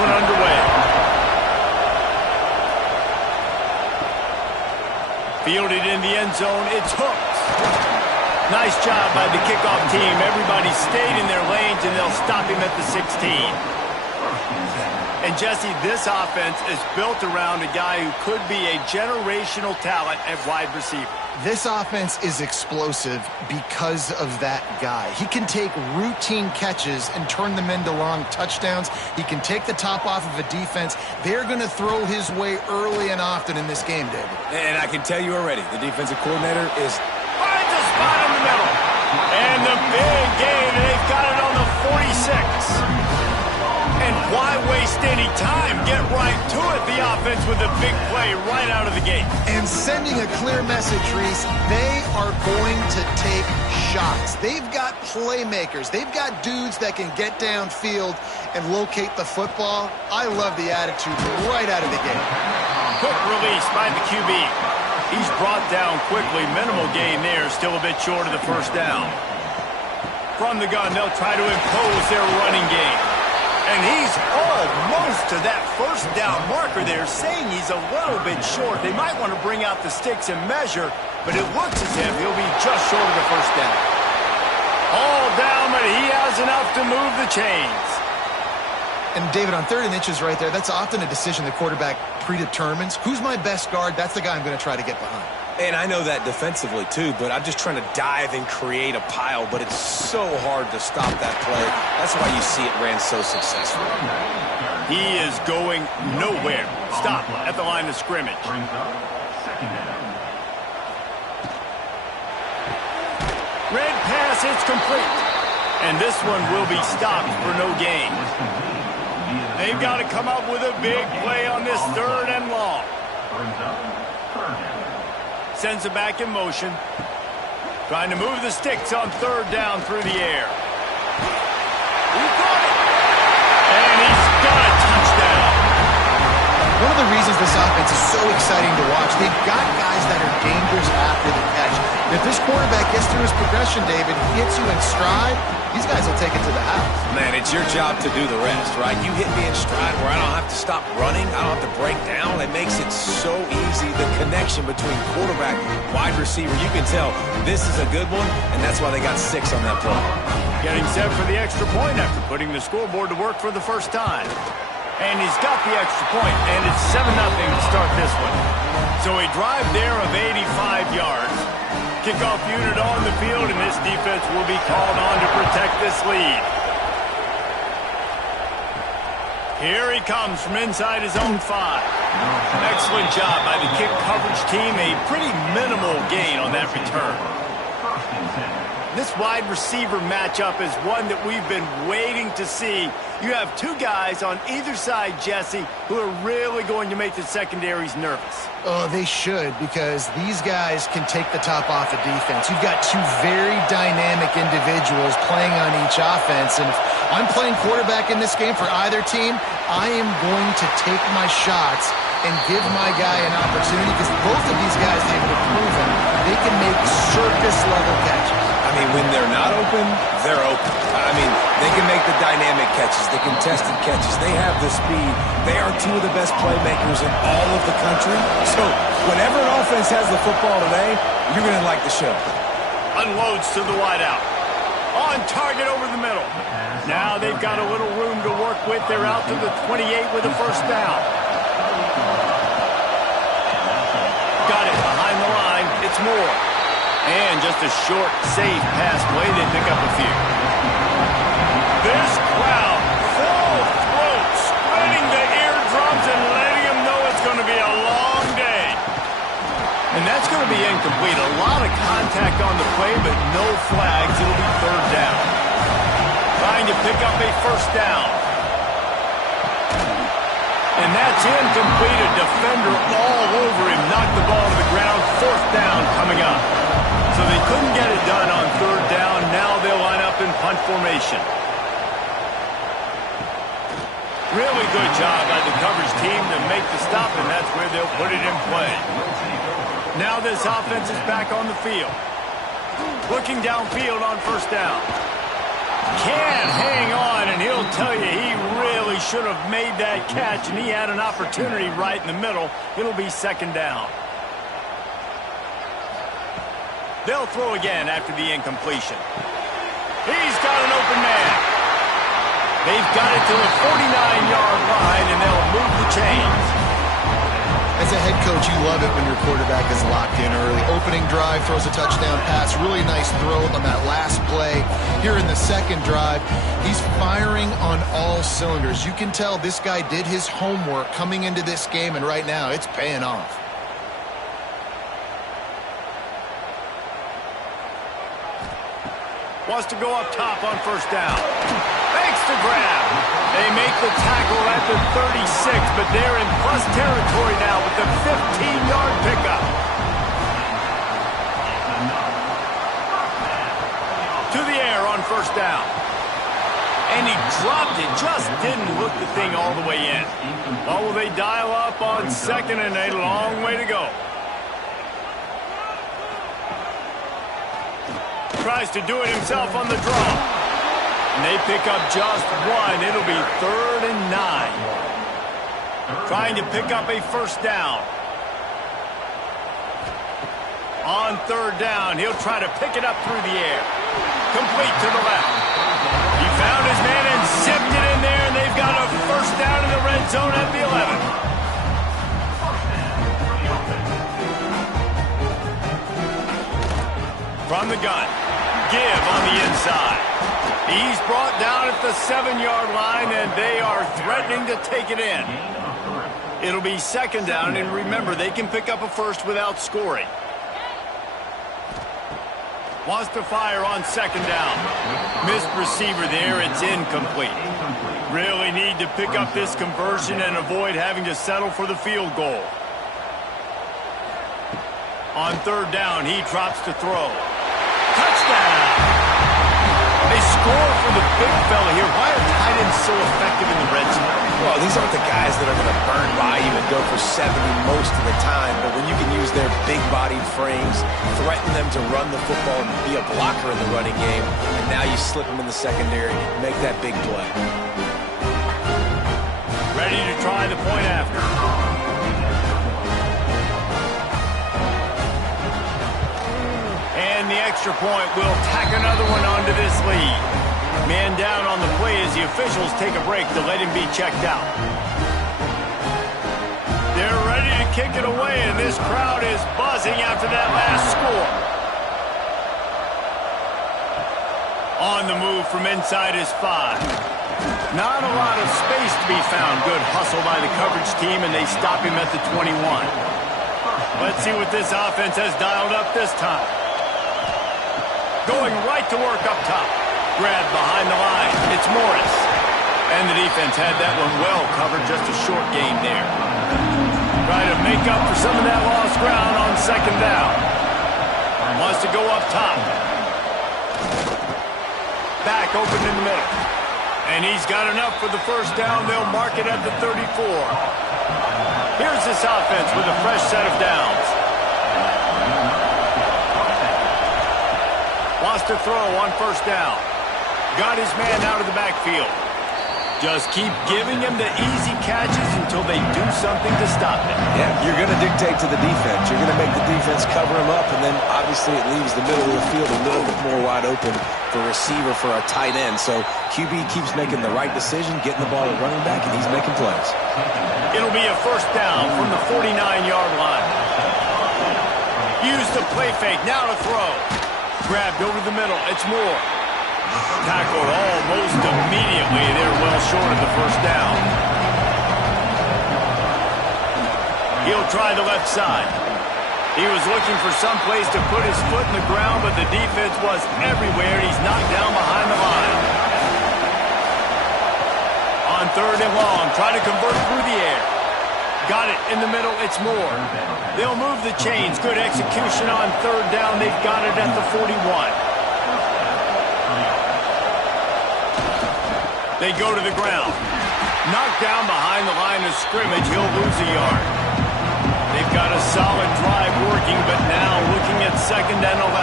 one underway. Fielded in the end zone. It's hooked. Nice job by the kickoff team. Everybody stayed in their lanes, and they'll stop him at the 16. And, Jesse, this offense is built around a guy who could be a generational talent at wide receiver. This offense is explosive because of that guy. He can take routine catches and turn them into long touchdowns. He can take the top off of a defense. They're going to throw his way early and often in this game, David. And I can tell you already, the defensive coordinator is... finds a spot in the middle. And the big gain, and they've got it on the 46. And why waste any time? Get right to it, the offense, with a big play right out of the gate. And sending a clear message, Reese, they are going to take shots. They've got playmakers. They've got dudes that can get downfield and locate the football. I love the attitude right out of the gate. Quick release by the QB. He's brought down quickly. Minimal gain there, still a bit short of the first down. From the gun, they'll try to impose their running game. And he's almost to that first down marker there, saying he's a little bit short. They might want to bring out the sticks and measure, but it looks as if he'll be just short of the first down. All down, but he has enough to move the chains. And, David, on 3rd and inches right there, that's often a decision the quarterback predetermines. Who's my best guard? That's the guy I'm going to try to get behind. And I know that defensively, too, but I'm just trying to dive and create a pile, but it's so hard to stop that play. That's why you see it ran so successful. He is going nowhere. Stop at the line of scrimmage. Red pass, it's complete. And this one will be stopped for no gain. They've got to come up with a big play on this 3rd and long. Sends it back in motion. Trying to move the sticks on 3rd down through the air. He got it. And he's got a touchdown. One of the reasons this offense is so exciting to watch, they've got guys that are dangerous after the catch. If this quarterback gets through his progression, David, he hits you in stride, these guys will take it to the house. Man, it's your job to do the rest, right? You hit me in stride where I don't have to stop running. I don't have to break down. It makes it so easy. The connection between quarterback, wide receiver, you can tell this is a good one, and that's why they got 6 on that play. Getting set for the extra point after putting the scoreboard to work for the first time. And he's got the extra point, and it's 7-0 to start this one. So a drive there of 85 yards. Kickoff unit on the field, and this defense will be called on to protect this lead. Here he comes from inside his own 5. Excellent job by the kick coverage team. A pretty minimal gain on that return. This wide receiver matchup is one that we've been waiting to see. You have 2 guys on either side, Jesse, who are really going to make the secondaries nervous. Oh, they should, because these guys can take the top off of defense. You've got 2 very dynamic individuals playing on each offense, and if I'm playing quarterback in this game for either team, I am going to take my shots and give my guy an opportunity, because both of these guys, David, have proven they can make circus-level catches. I mean, when they're not open, they're open. I mean, they can make the dynamic catches, the contested catches. They have the speed. They are 2 of the best playmakers in all of the country. So whenever an offense has the football today, you're going to like the show. Unloads to the wideout. On target over the middle. Now they've got a little room to work with. They're out to the 28 with a first down. Got it behind the line. It's Moore. And just a short, safe pass play. They pick up a few. This crowd, full throat, spreading the eardrums and letting them know it's going to be a long day. And that's going to be incomplete. A lot of contact on the play, but no flags. It'll be 3rd down. Trying to pick up a first down. And that's incomplete. A defender all over him. Knocked the ball to the ground. 4th down coming up. So they couldn't get it done on 3rd down. Now they'll line up in punt formation. Really good job by the coverage team to make the stop, and that's where they'll put it in play. Now this offense is back on the field. Looking downfield on 1st down. Can't hang on, and he'll tell you he really should have made that catch, and he had an opportunity right in the middle. It'll be second down. They'll throw again after the incompletion. He's got an open man. They've got it to the 49-yard line, and they'll move the chains. As a head coach, you love it when your quarterback is locked in early. Opening drive, throws a touchdown pass. Really nice throw on that last play. Here in the second drive, he's firing on all cylinders. You can tell this guy did his homework coming into this game, and right now it's paying off. Wants to go up top on first down. Makes the grab. They make the tackle at the 36, but they're in plus territory now with the 15-yard pickup. To the air on first down. And he dropped it, just didn't hook the thing all the way in. Well, will they dial up on second and a long way to go? Tries to do it himself on the draw. And they pick up just one. It'll be 3rd and 9. Trying to pick up a first down. On 3rd down, he'll try to pick it up through the air. Complete to the left. He found his man and zipped it in there, and they've got a first down in the red zone at the 11. From the gun. Give on the inside. He's brought down at the 7-yard line, and they are threatening to take it in. It'll be second down, and remember, they can pick up a first without scoring. Wants to fire on second down. Missed receiver there. It's incomplete. Really need to pick up this conversion and avoid having to settle for the field goal. On 3rd down, he drops to throw. Touchdown! They score for the big fella here. Why are tight ends so effective in the red zone? Well, these aren't the guys that are going to burn by you and go for 70 most of the time, but when you can use their big-bodied frames, threaten them to run the football and be a blocker in the running game, and now you slip them in the secondary, make that big play. Ready to try the point after. And the extra point will tack another one onto this lead. Man down on the play as the officials take a break to let him be checked out. They're ready to kick it away, and this crowd is buzzing after that last score. On the move from inside his 5. Not a lot of space to be found. Good hustle by the coverage team, and they stop him at the 21. Let's see what this offense has dialed up this time. Going right to work up top. Grab behind the line. It's Morris. And the defense had that one well covered. Just a short gain there. Try to make up for some of that lost ground on second down. Wants to go up top. Back open in the middle. And he's got enough for the first down. They'll mark it at the 34. Here's this offense with a fresh set of downs. Wants to throw on first down. Got his man out of the backfield. Just keep giving him the easy catches until they do something to stop it. Yeah, you're going to dictate to the defense. You're going to make the defense cover him up, and then obviously it leaves the middle of the field a little bit more wide open for receiver for a tight end. So QB keeps making the right decision, getting the ball to running back, and he's making plays. It'll be a first down from the 49-yard line. Use the play fake. Now to throw. Grabbed over the middle. It's Moore. Tackled almost immediately. They're well short of the first down. He'll try the left side. He was looking for some place to put his foot in the ground, but the defense was everywhere, and he's knocked down behind the line. On 3rd and long, try to convert through the air. Got it in the middle. It's Moore. They'll move the chains. Good execution on 3rd down. They've got it at the 41. They go to the ground. Knocked down behind the line of scrimmage. He'll lose a yard. They've got a solid drive working, but now looking at 2nd and 11.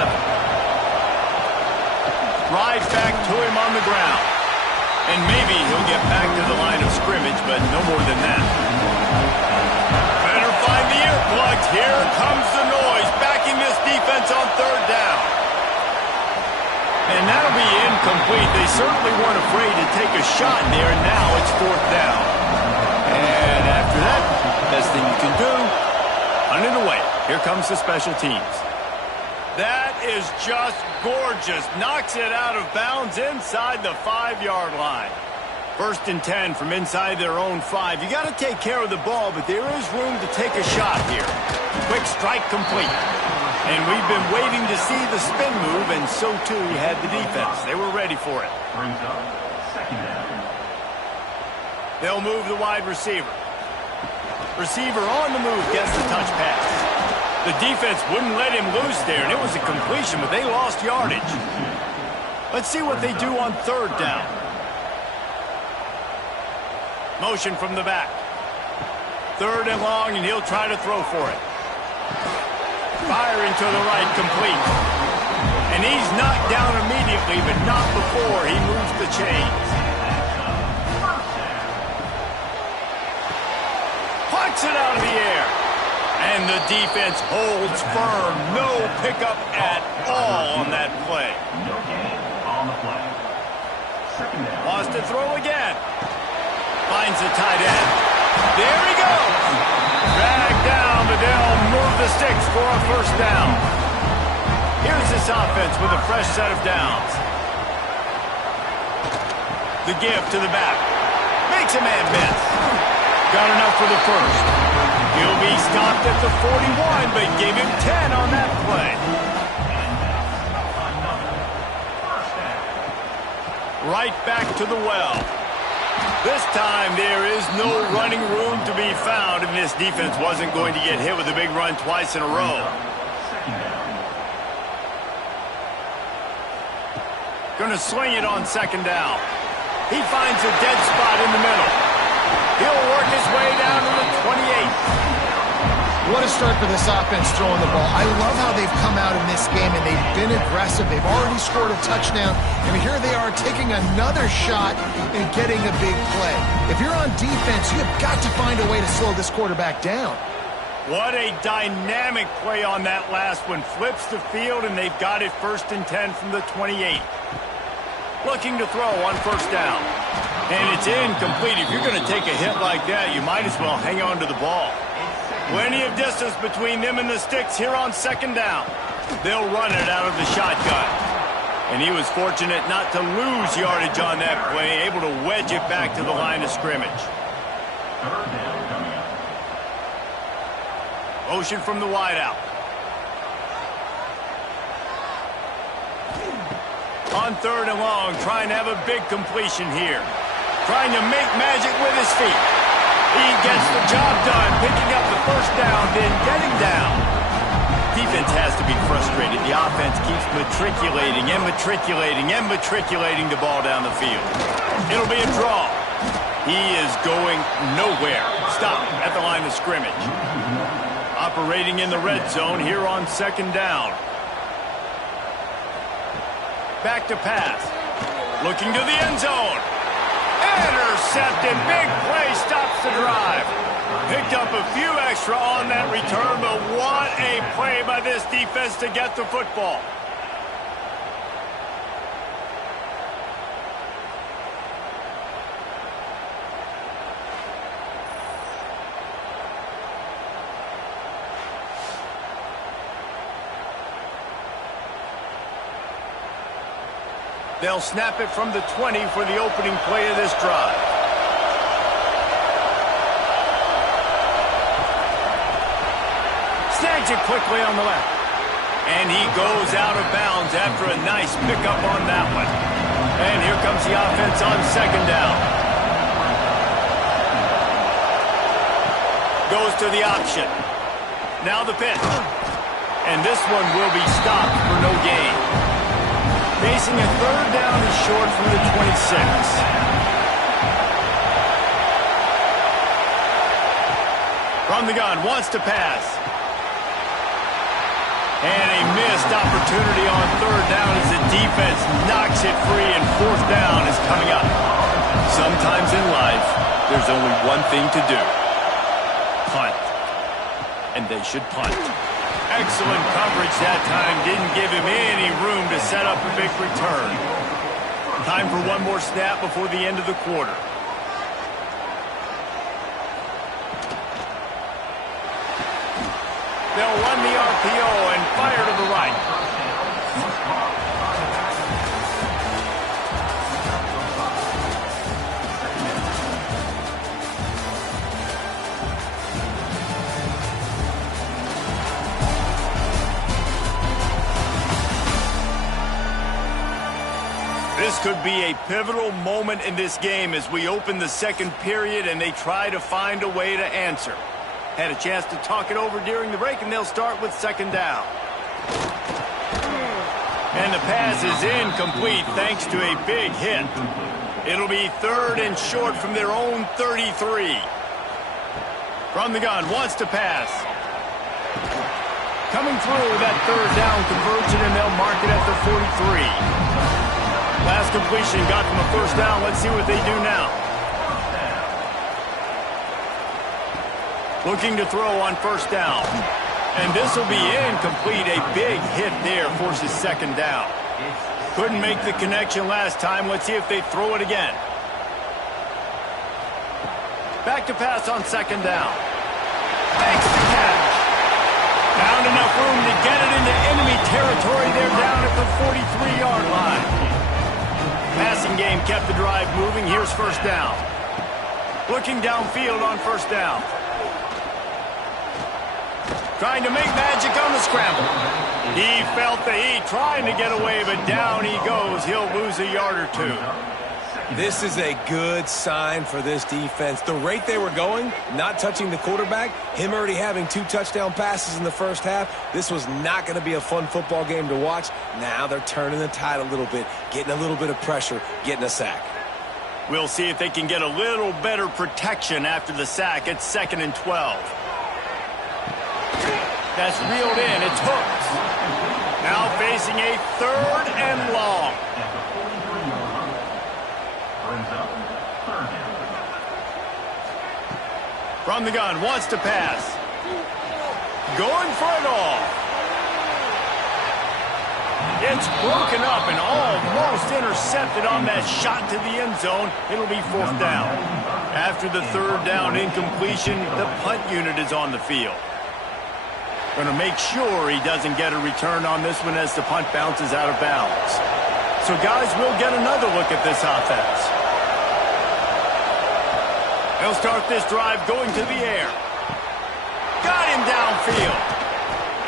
Right back to him on the ground. And maybe he'll get back to the line of scrimmage. but no more than that. Better find the earplugs. Here comes the noise, backing this defense on third down. And that'll be incomplete. They certainly weren't afraid to take a shot there, and now it's fourth down. And after that, best thing you can do, hunt it away. Here comes the special teams. That is just gorgeous. Knocks it out of bounds inside the 5-yard line. 1st and 10 from inside their own 5. You got to take care of the ball, but there is room to take a shot here. Quick strike complete. And we've been waiting to see the spin move, and so too had the defense. They were ready for it. They'll move the wide receiver. Receiver on the move gets the touch pass. The defense wouldn't let him loose there, and it was a completion, but they lost yardage. Let's see what they do on third down. Motion from the back. 3rd and long, and he'll try to throw for it. Firing to the right, complete. And he's knocked down immediately, but not before he moves the chains. Puts it out of the air. And the defense holds firm. No pickup at all on that play. Wants to throw again. Finds the tight end. There he goes. Dragged down, but they'll move the sticks for a 1st down. Here's this offense with a fresh set of downs. The give to the back. Makes a man miss. Got enough for the 1st. He'll be stopped at the 41, but gave him 10 on that play. Right back to the well. This time there is no running room to be found, and this defense wasn't going to get hit with a big run twice in a row. Going to swing it on 2nd down. He finds a dead spot in the middle. He'll work his way down to the 28. What a start for this offense throwing the ball. I love how they've come out in this game, and they've been aggressive. They've already scored a touchdown, and here they are taking another shot and getting a big play. If you're on defense, you've got to find a way to slow this quarterback down. What a dynamic play on that last one. Flips the field, and they've got it 1st and 10 from the 28. Looking to throw on 1st down. And it's incomplete. If you're going to take a hit like that, you might as well hang on to the ball. Plenty of distance between them and the sticks here on 2nd down. They'll run it out of the shotgun. And he was fortunate not to lose yardage on that play, able to wedge it back to the line of scrimmage. Motion from the wideout. On 3rd and long, trying to have a big completion here. Trying to make magic with his feet. He gets the job done, picking up the 1st down, then getting down. Defense has to be frustrated. The offense keeps matriculating and matriculating and matriculating the ball down the field. It'll be a draw. He is going nowhere. Stop at the line of scrimmage. Operating in the red zone here on 2nd down. Back to pass. Looking to the end zone. Intercepted. Big play stops the drive. Picked up a few extra on that return, but what a play by this defense to get the football. They'll snap it from the 20 for the opening play of this drive. Snags it quickly on the left. And he goes out of bounds after a nice pickup on that one. And here comes the offense on 2nd down. Goes to the option. Now the pitch. And this one will be stopped for no gain. Facing a 3rd down and short from the 26. From the gun, wants to pass. And a missed opportunity on 3rd down as the defense knocks it free, and 4th down is coming up. Sometimes in life, there's only one thing to do. Punt. And they should punt. Excellent coverage that time. Didn't give him any room to set up a big return. Time for one more snap before the end of the quarter. They'll run the RPO and fire to the right. This could be a pivotal moment in this game as we open the second period and they try to find a way to answer. Had a chance to talk it over during the break, and they'll start with second down. And the pass is incomplete thanks to a big hit. It'll be third and short from their own 33. From the gun, wants to pass. Coming through with that third down conversion, and they'll mark it at the 43. Last completion got them a first down. Let's see what they do now. Looking to throw on first down. And this will be incomplete. A big hit there forces second down. Couldn't make the connection last time. Let's see if they throw it again. Back to pass on second down. Makes the catch. Found enough room to get it into enemy territory. They're down at the 43-yard line. Passing game kept the drive moving. Here's first down. Looking downfield on first down. Trying to make magic on the scramble. He felt the heat, trying to get away, but down he goes. He'll lose a yard or two. This is a good sign for this defense. The rate they were going, not touching the quarterback, him already having 2 touchdown passes in the first half, this was not going to be a fun football game to watch. Now they're turning the tide a little bit, getting a little bit of pressure, getting a sack. We'll see if they can get a little better protection after the sack. It's 2nd and 12. That's reeled in. It's hooked. Now facing a third and long. From the gun, wants to pass. Going for it all. It's broken up and almost intercepted on that shot to the end zone. It'll be 4th down. After the third down incompletion, the punt unit is on the field. Going to make sure he doesn't get a return on this one as the punt bounces out of bounds. So, guys, we'll get another look at this offense. They'll start this drive going to the air. Got him downfield.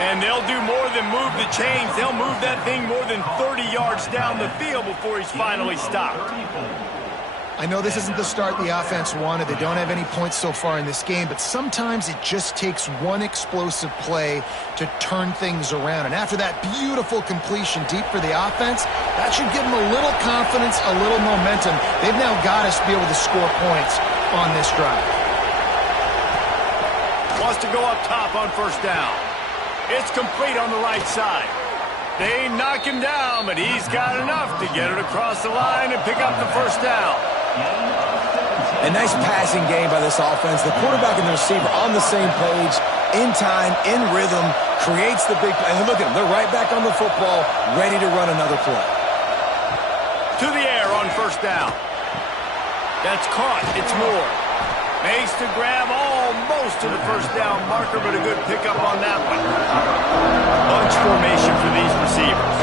And they'll do more than move the chains. They'll move that thing more than 30 yards down the field before he's finally stopped. I know this isn't the start the offense wanted. They don't have any points so far in this game, but sometimes it just takes one explosive play to turn things around. And after that beautiful completion deep for the offense, that should give them a little confidence, a little momentum. They've now got us to be able to score points on this drive. Wants to go up top on first down. It's complete on the right side. They knock him down, but he's got enough to get it across the line and pick up the first down. A nice passing game by this offense. The quarterback and the receiver on the same page, in time, in rhythm, creates the big play. And look at them. They're right back on the football, ready to run another play. To the air on first down. That's caught. It's Moore. Makes to grab almost to the first down marker, but a good pickup on that one. Bunch formation for these receivers.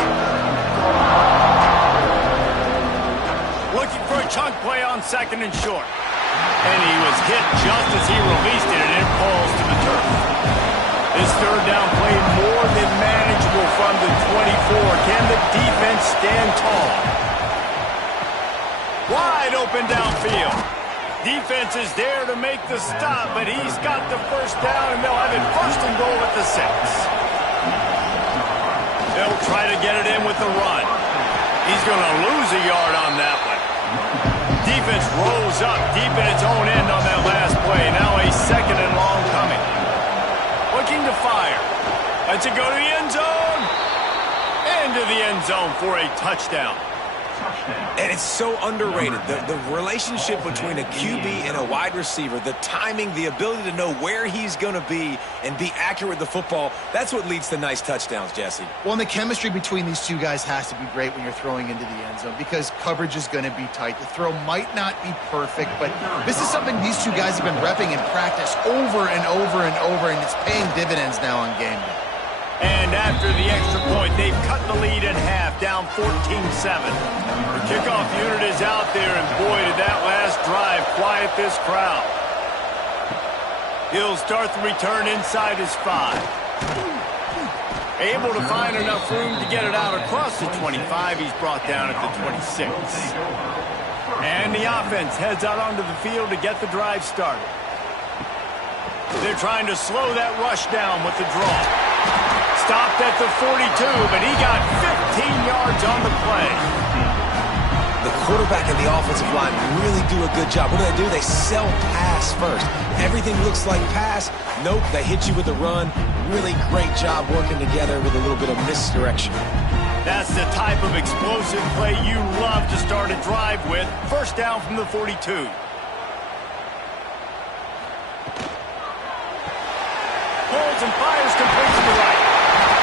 Looking for a chunk play on second and short. And he was hit just as he released it, and it falls to the turf. This third down play more than manageable from the 24. Can the defense stand tall? Wide open downfield. Defense is there to make the stop, but he's got the first down, and they'll have it 1st and goal at the 6. They'll try to get it in with the run. He's going to lose a yard on that one. Defense rolls up deep in its own end on that last play. Now a 2nd and long coming. Looking to fire. Lets it go to the end zone. Into the end zone for a touchdown. And it's so underrated. The relationship between a QB and a wide receiver, the timing, the ability to know where he's going to be and be accurate with the football, that's what leads to nice touchdowns, Jesse. Well, and the chemistry between these two guys has to be great when you're throwing into the end zone because coverage is going to be tight. The throw might not be perfect, but this is something these two guys have been repping in practice over and over and over, and it's paying dividends now on game day. And after the extra point, they've cut the lead in half, down 14-7. The kickoff unit is out there, and boy, did that last drive quiet this crowd. He'll start the return inside his 5. Able to find enough room to get it out across the 25. He's brought down at the 26. And the offense heads out onto the field to get the drive started. They're trying to slow that rush down with the draw. Stopped at the 42, but he got 15 yards on the play. The quarterback and the offensive line really do a good job. What do? They sell pass first. Everything looks like pass. Nope, they hit you with a run. Really great job working together with a little bit of misdirection. That's the type of explosive play you love to start a drive with. First down from the 42. Pulls and fires complete to the right.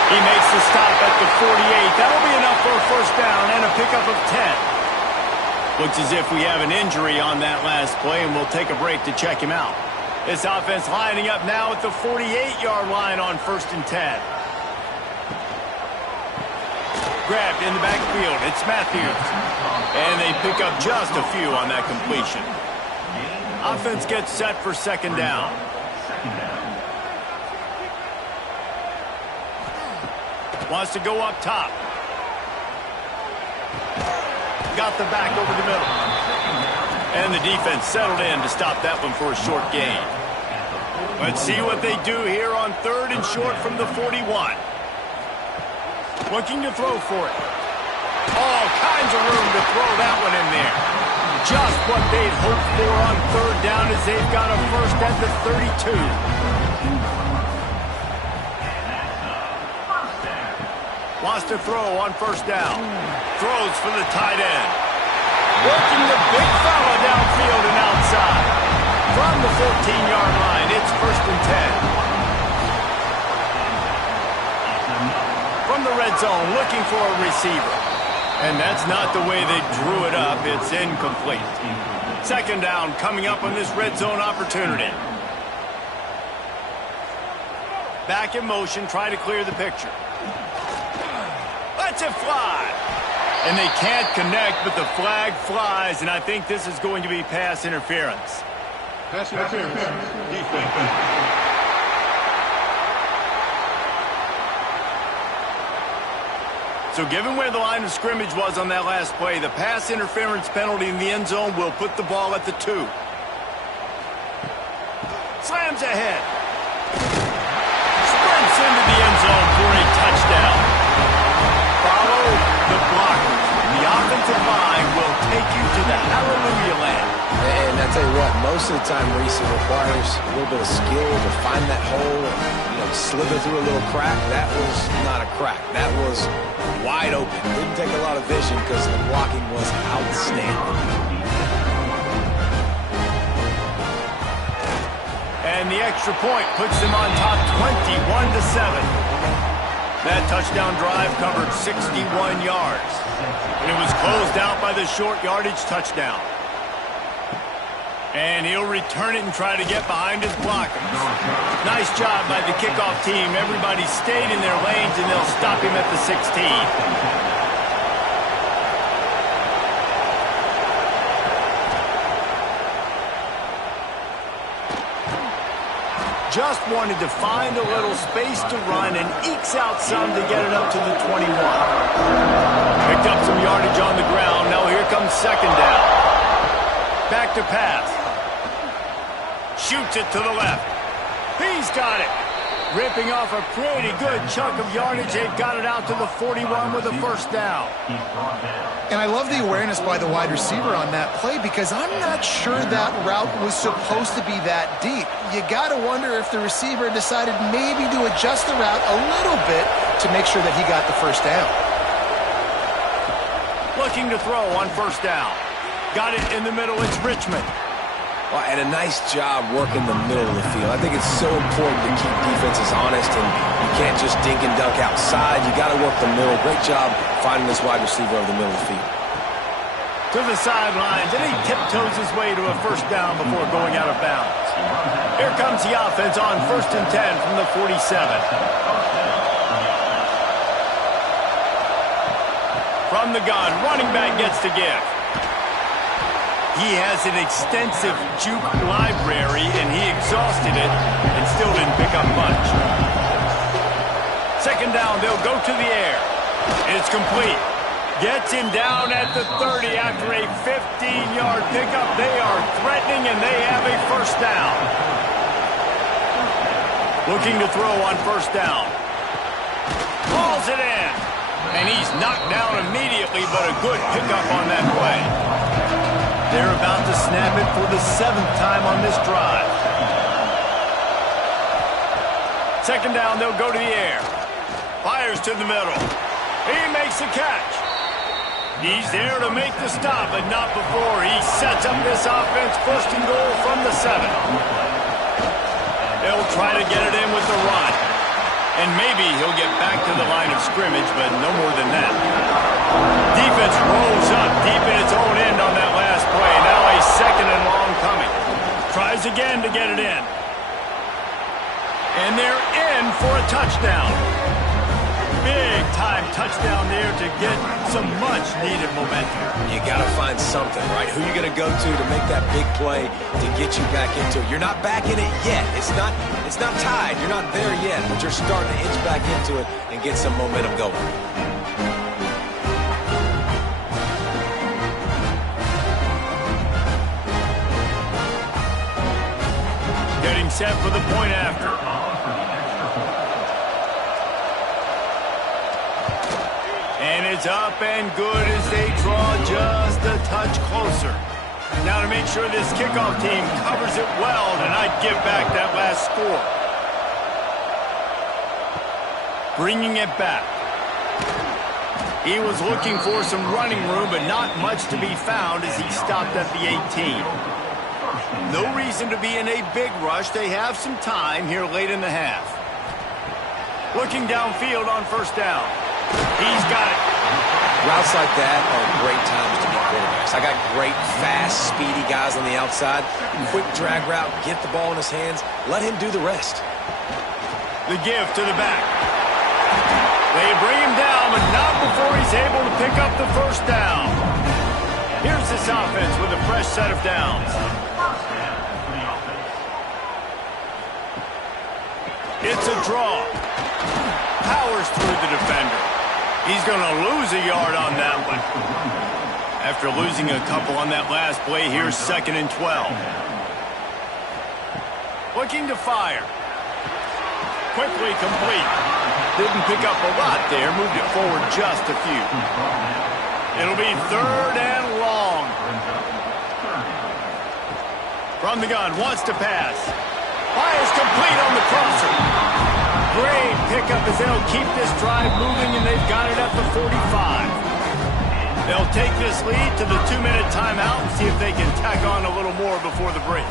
He makes the stop at the 48. That'll be enough for a first down and a pickup of 10. Looks as if we have an injury on that last play, and we'll take a break to check him out. This offense lining up now at the 48-yard line on 1st and 10. Grabbed in the backfield. It's Matthews. And they pick up just a few on that completion. Offense gets set for second down. Wants to go up top. Got the back over the middle. And the defense settled in to stop that one for a short gain. Let's see what they do here on 3rd and short from the 41. Looking to throw for it. All kinds of room to throw that one in there. Just what they'd hoped for on 3rd down as they've got a first at the 32. Wants to throw on 1st down. Throws for the tight end. Working the big fella downfield and outside. From the 14-yard line, it's 1st and 10. From the red zone, looking for a receiver. And that's not the way they drew it up. It's incomplete. Second down coming up on this red zone opportunity. Back in motion, try to clear the picture. Lets it fly. And they can't connect, but the flag flies, and I think this is going to be pass interference. Pass interference. Defense. So given where the line of scrimmage was on that last play, the pass interference penalty in the end zone will put the ball at the 2. Slams ahead. Sprints into the end zone for a touchdown. Follow the blockers. The offensive line will take you to the hallelujah land. And I tell you what, most of the time, Reese, it requires a little bit of skill to find that hole and slither through a little crack. That was not a crack. That was wide open. Didn't take a lot of vision because the blocking was outstanding. And the extra point puts them on top 21-7. That touchdown drive covered 61 yards. And it was closed out by the short yardage touchdown. And he'll return it and try to get behind his blockers. Nice job by the kickoff team. Everybody stayed in their lanes, and they'll stop him at the 16. Just wanted to find a little space to run and ekes out some to get it up to the 21. Picked up some yardage on the ground. Now here comes second down. Back to pass. Shoots it to the left. He's got it. Ripping off a pretty good chunk of yardage. They've got it out to the 41 with a first down. And I love the awareness by the wide receiver on that play because I'm not sure that route was supposed to be that deep. You got to wonder if the receiver decided maybe to adjust the route a little bit to make sure that he got the first down. Looking to throw on first down. Got it in the middle. It's Richmond. Well, and a nice job working the middle of the field. I think it's so important to keep defenses honest, and you can't just dink and dunk outside. You got to work the middle. Great job finding this wide receiver over the middle of the field. To the sidelines, and he tiptoes his way to a first down before going out of bounds. Here comes the offense on 1st and 10 from the 47. From the gun, running back gets to give. He has an extensive juke library, and he exhausted it and still didn't pick up much. Second down, they'll go to the air. It's complete. Gets him down at the 30 after a 15-yard pickup. They are threatening, and they have a first down. Looking to throw on first down. Hauls it in. And he's knocked down immediately, but a good pickup on that play. They're about to snap it for the 7th time on this drive. Second down, they'll go to the air. Fires to the middle. He makes the catch. He's there to make the stop, but not before he sets up this offense. 1st and goal from the 7. They'll try to get it in with the run. And maybe he'll get back to the line of scrimmage, but no more than that. Defense rolls up deep in its own end on that last play. Now a 2nd and long coming. Tries again to get it in. And they're in for a touchdown. Big-time touchdown there to get some much-needed momentum. You got to find something, right? Who are you going to go to make that big play to get you back into it? You're not back in it yet. It's not tied. You're not there yet, but you're starting to inch back into it and get some momentum going. Getting set for the point after. And it's up and good as they draw just a touch closer. Now to make sure this kickoff team covers it well to not give back that last score. Bringing it back. He was looking for some running room, but not much to be found as he stopped at the 18. No reason to be in a big rush. They have some time here late in the half. Looking downfield on first down. He's got it. Routes like that are great times to be quarterbacks. I got great, fast, speedy guys on the outside. Quick drag route, get the ball in his hands, let him do the rest. The give to the back. They bring him down, but not before he's able to pick up the first down. Here's this offense with a fresh set of downs. It's a draw. Powers through the defender. He's going to lose a yard on that one. After losing a couple on that last play, here's 2nd and 12. Looking to fire. Quickly complete. Didn't pick up a lot there. Moved it forward just a few. It'll be 3rd and long. From the gun, wants to pass. Fires complete on the crosser. Great pickup as they'll keep this drive moving, and they've got it at the 45. They'll take this lead to the 2-minute timeout and see if they can tack on a little more before the break.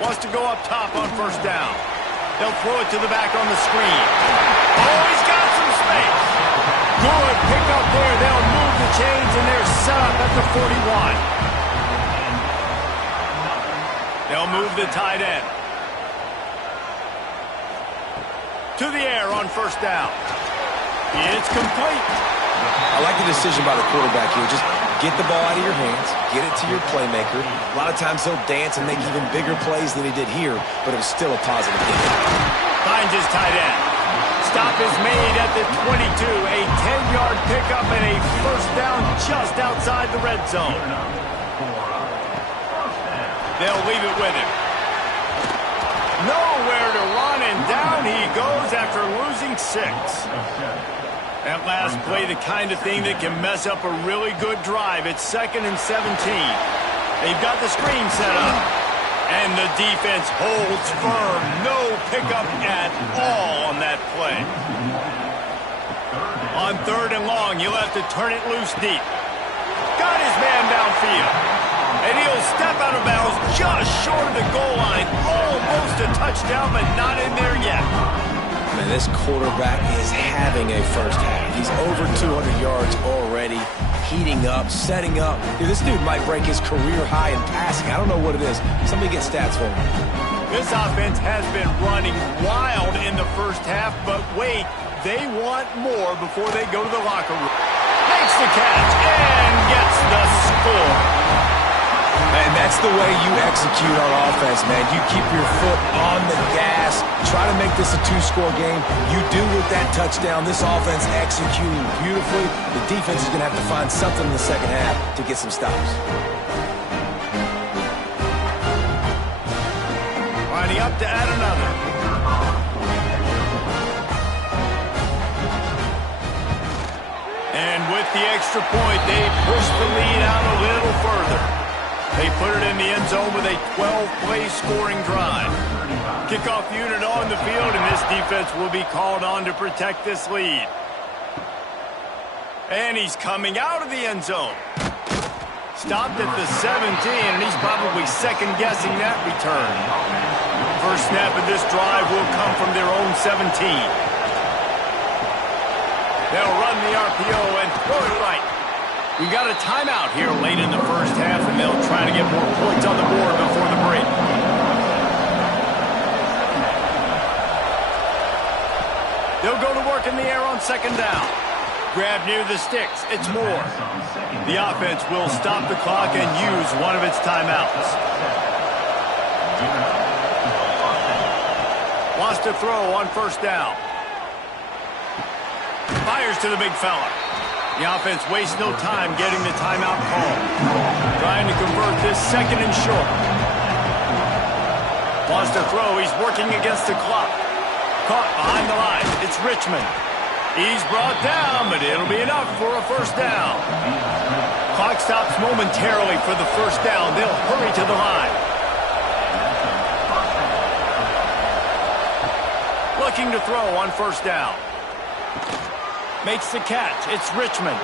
Wants to go up top on first down. They'll throw it to the back on the screen. Oh, he's got some space. Good pickup there. They'll move the chains, and they're set up at the 41. They'll move the tight end. To the air on first down. It's complete. I like the decision by the quarterback here. Just get the ball out of your hands, get it to your playmaker. A lot of times he'll dance and make even bigger plays than he did here, but it was still a positive game. Finds his tight end. Stop is made at the 22. A 10-yard pickup and a first down just outside the red zone. They'll leave it with him. Nowhere to run, and down he goes after losing 6. That last play, the kind of thing that can mess up a really good drive. It's 2nd and 17. They've got the screen set up, and the defense holds firm. No pickup at all on that play. On 3rd and long, he'll have to turn it loose deep. Got his man downfield. And he'll step out of bounds just short of the goal line. Almost a touchdown, but not in there yet. Man, this quarterback is having a first half. He's over 200 yards already, heating up, setting up. Dude, this dude might break his career high in passing. I don't know what it is. Somebody get stats for him. This offense has been running wild in the first half, but wait, they want more before they go to the locker room. Makes the catch and gets the score. And that's the way you execute on offense, man. You keep your foot on the gas, try to make this a 2-score game. You do with that touchdown. This offense executing beautifully. The defense is going to have to find something in the second half to get some stops. Lining up to add another. And with the extra point, they push the lead out a little further. They put it in the end zone with a 12-play scoring drive. Kickoff unit on the field, and this defense will be called on to protect this lead. And he's coming out of the end zone. Stopped at the 17, and he's probably second-guessing that return. First snap of this drive will come from their own 17. They'll run the RPO and throw it right. We got a timeout here late in the first half, and they'll try to get more points on the board before the break. They'll go to work in the air on 2nd down. Grab near the sticks. It's Moore. The offense will stop the clock and use one of its timeouts. Wants to throw on 1st down. Fires to the big fella. The offense wastes no time getting the timeout call. Trying to convert this 2nd and short. Wants to throw. He's working against the clock. Caught behind the line. It's Richmond. He's brought down, but it'll be enough for a 1st down. Clock stops momentarily for the 1st down. They'll hurry to the line. Looking to throw on 1st down. Makes the catch. It's Richmond.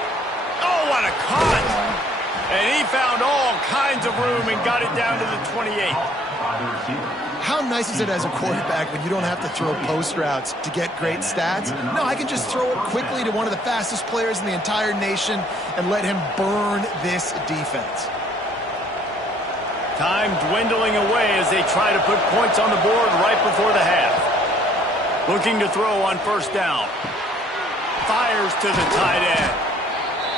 Oh, what a cut! And he found all kinds of room and got it down to the 28. How nice is it as a quarterback when you don't have to throw post routes to get great stats? No, I can just throw it quickly to one of the fastest players in the entire nation and let him burn this defense. Time dwindling away as they try to put points on the board right before the half. Looking to throw on 1st down. Fires to the tight end.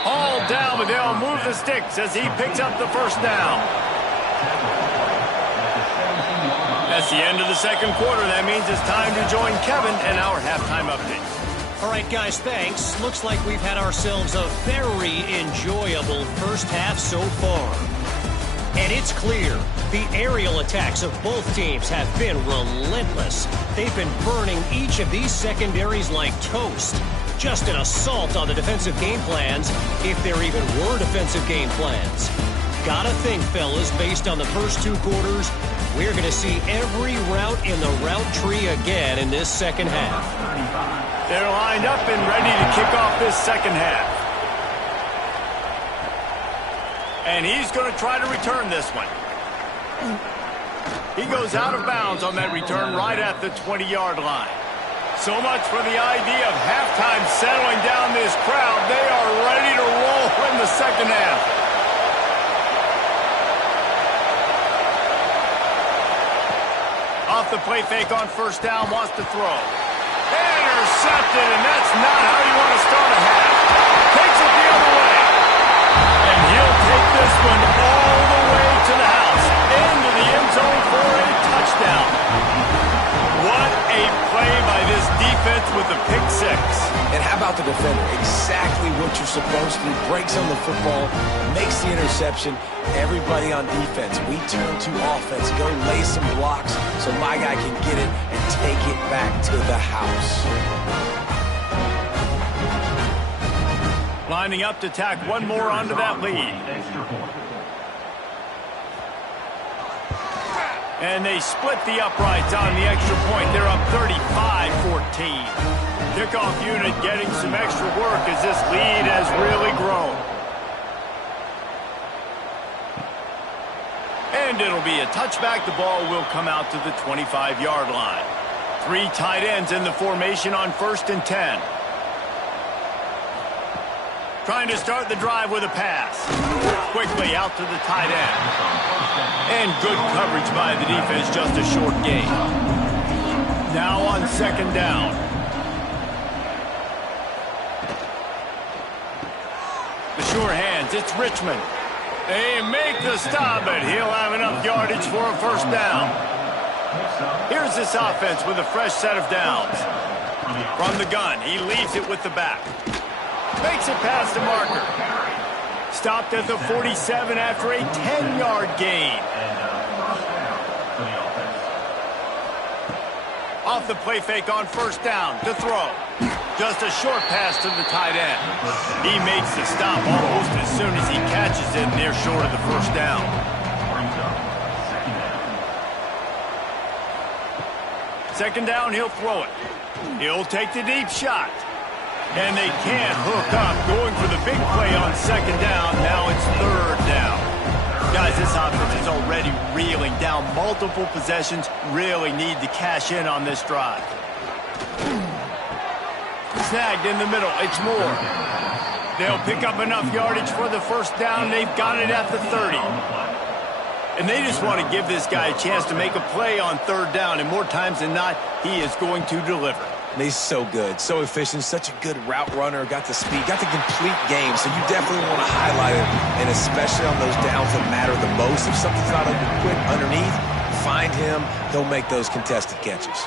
All down, but they'll move the sticks as he picks up the 1st down. That's the end of the 2nd quarter. That means it's time to join Kevin and our halftime update. All right, guys, thanks. Looks like we've had ourselves a very enjoyable first half so far. And it's clear the aerial attacks of both teams have been relentless. They've been burning each of these secondaries like toast. Just an assault on the defensive game plans, if there even were defensive game plans. Gotta think, fellas, based on the first 2 quarters, we're going to see every route in the route tree again in this 2nd half. They're lined up and ready to kick off this 2nd half. And he's going to try to return this one. He goes out of bounds on that return right at the 20-yard line. So much for the idea of halftime settling down this crowd. They are ready to roll in the 2nd half. Off the play fake on 1st down, wants to throw. Intercepted, and that's not how you want to start a half. Takes it the other way. And he'll take this one all the way to the house. Into the end zone for a touchdown. What a play by this defense with the pick 6. And how about the defender? Exactly what you're supposed to do. Breaks on the football, makes the interception. Everybody on defense, we turn to offense. Go lay some blocks so my guy can get it and take it back to the house. Lining up to tack one more onto that lead. And they split the uprights on the extra point. They're up 35-14. Kickoff unit getting some extra work as this lead has really grown. And it'll be a touchback. The ball will come out to the 25-yard line. 3 tight ends in the formation on 1st and 10. Trying to start the drive with a pass. Quickly out to the tight end. And good coverage by the defense, just a short gain. Now on 2nd down. The sure hands, it's Richmond. They make the stop, but he'll have enough yardage for a 1st down. Here's this offense with a fresh set of downs. From the gun, he leaves it with the back. Makes it past the marker. Stopped at the 47 after a 10-yard gain. Off the play fake on 1st down to throw. Just a short pass to the tight end. He makes the stop almost as soon as he catches it, and they're short of the 1st down. 2nd down, he'll throw it. He'll take the deep shot. And they can't hook up, going for the big play on 2nd down. Now it's 3rd down. Guys, this offense is already reeling down multiple possessions. Really need to cash in on this drive. Snagged in the middle. It's Moore. They'll pick up enough yardage for the 1st down. They've got it at the 30. And they just want to give this guy a chance to make a play on 3rd down. And more times than not, he is going to deliver. And he's so good, so efficient, such a good route runner, got the speed, got the complete game, so you definitely want to highlight it, and especially on those downs that matter the most. If something's not open quick underneath, find him, he'll make those contested catches.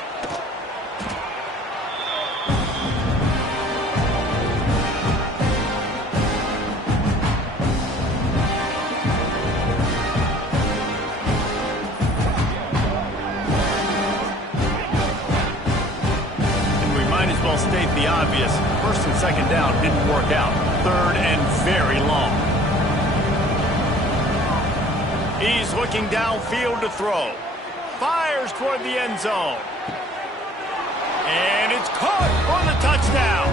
State the obvious. 1st and 2nd down didn't work out. 3rd and very long. He's looking downfield to throw. Fires toward the end zone. And it's caught for the touchdown.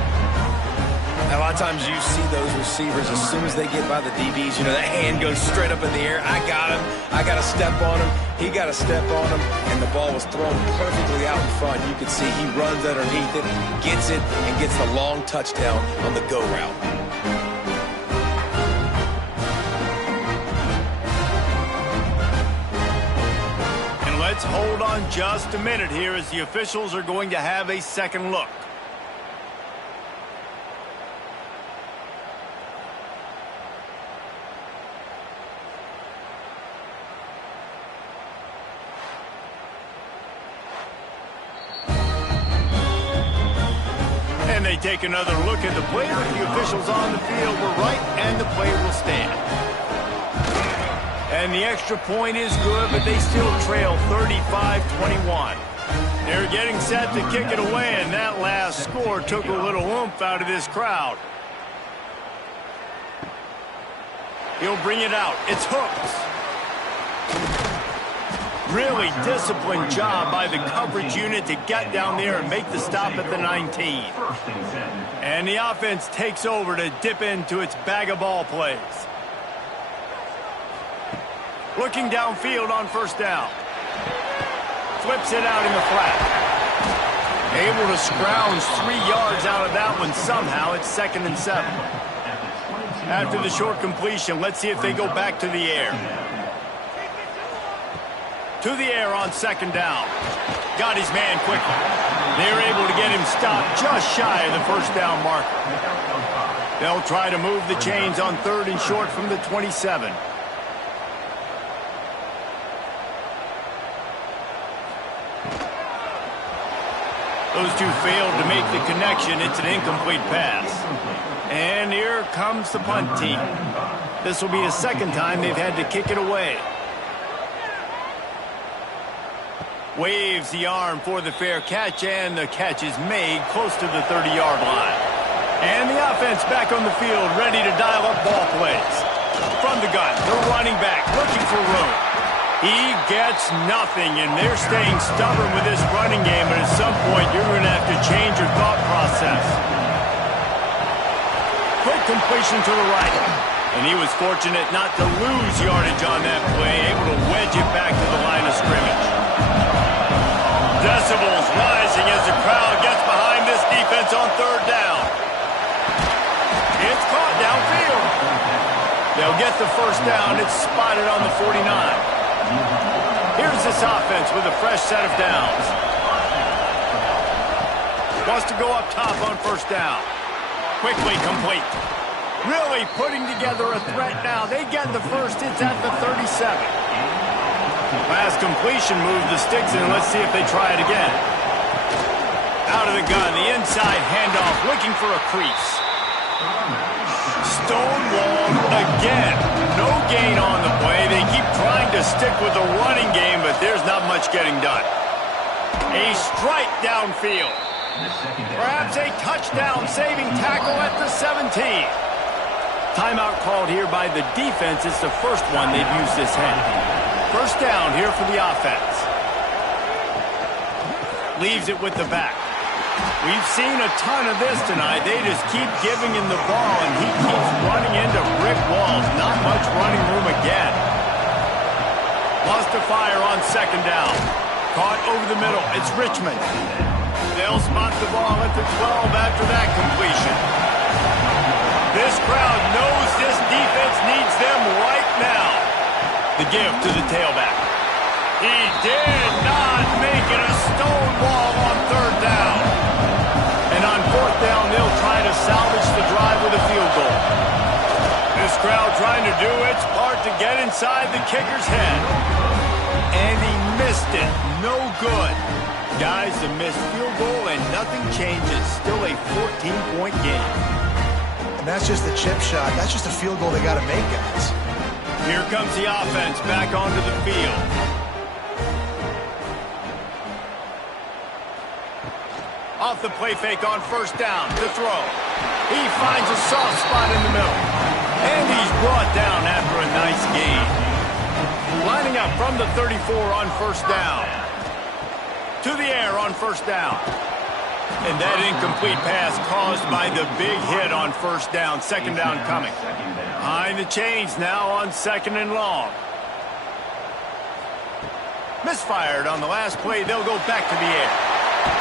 A lot of times you see those receivers, as soon as they get by the DBs, you know, that hand goes straight up in the air. I got him. I got to step on him. He got to step on him. And the ball was thrown perfectly out in front. You can see he runs underneath it, gets it, and gets the long touchdown on the go route. And let's hold on just a minute here as the officials are going to have a second look. And they take another look at the play, but the officials on the field were right, and the play will stand. And the extra point is good, but they still trail 35-21. They're getting set to kick it away, and that last score took a little oomph out of this crowd. He'll bring it out. It's Hooks. Really disciplined job by the coverage unit to get down there and make the stop at the 19. And the offense takes over to dip into its bag of ball plays. Looking downfield on 1st down. Flips it out in the flat. Able to scrounge 3 yards out of that one somehow. It's 2nd and 7. After the short completion, let's see if they go back to the air. To the air on 2nd down. Got his man quickly. They're able to get him stopped just shy of the 1st down marker. They'll try to move the chains on 3rd and short from the 27. Those two failed to make the connection. It's an incomplete pass. And here comes the punt team. This will be the 2nd time they've had to kick it away. Waves the arm for the fair catch, and the catch is made close to the 30-yard line. And the offense back on the field, ready to dial up ball plays. From the gun, the running back looking for room. He gets nothing, and they're staying stubborn with this running game, but at some point you're going to have to change your thought process. Quick completion to the right. And he was fortunate not to lose yardage on that play, able to wedge it back to the line of scrimmage. Decibels rising as the crowd gets behind this defense on third down. It's caught downfield. They'll get the first down. It's spotted on the 49. Here's this offense with a fresh set of downs. Wants to go up top on first down. Quickly complete. Really putting together a threat now. They get the first. It's at the 37. Pass completion moved the sticks in. Let's see if they try it again. Out of the gun. The inside handoff. Looking for a crease. Stonewalled again. No gain on the play. They keep trying to stick with the running game, but there's not much getting done. A strike downfield. Perhaps a touchdown-saving tackle at the 17. Timeout called here by the defense. It's the first one they've used this half. First down here for the offense. Leaves it with the back. We've seen a ton of this tonight. They just keep giving him the ball, and he keeps running into brick walls. Not much running room again. Lost to fire on second down. Caught over the middle. It's Richmond. They'll spot the ball at the 12 after that completion. This crowd knows this defense needs them right now. The give to the tailback. He did not make it a stonewall on third down. And on fourth down, they'll try to salvage the drive with a field goal. This crowd trying to do its part to get inside the kicker's head. And he missed it. No good. Guys, a missed field goal and nothing changes. Still a 14-point game. And that's just the chip shot. That's just a field goal they got to make, guys. Here comes the offense back onto the field. Off the play fake on first down to throw. He finds a soft spot in the middle. And he's brought down after a nice gain. Lining up from the 34 on first down. To the air on first down. And that incomplete pass caused by the big hit on first down. Second down coming. Behind the chains now on second and long. Misfired on the last play. They'll go back to the air.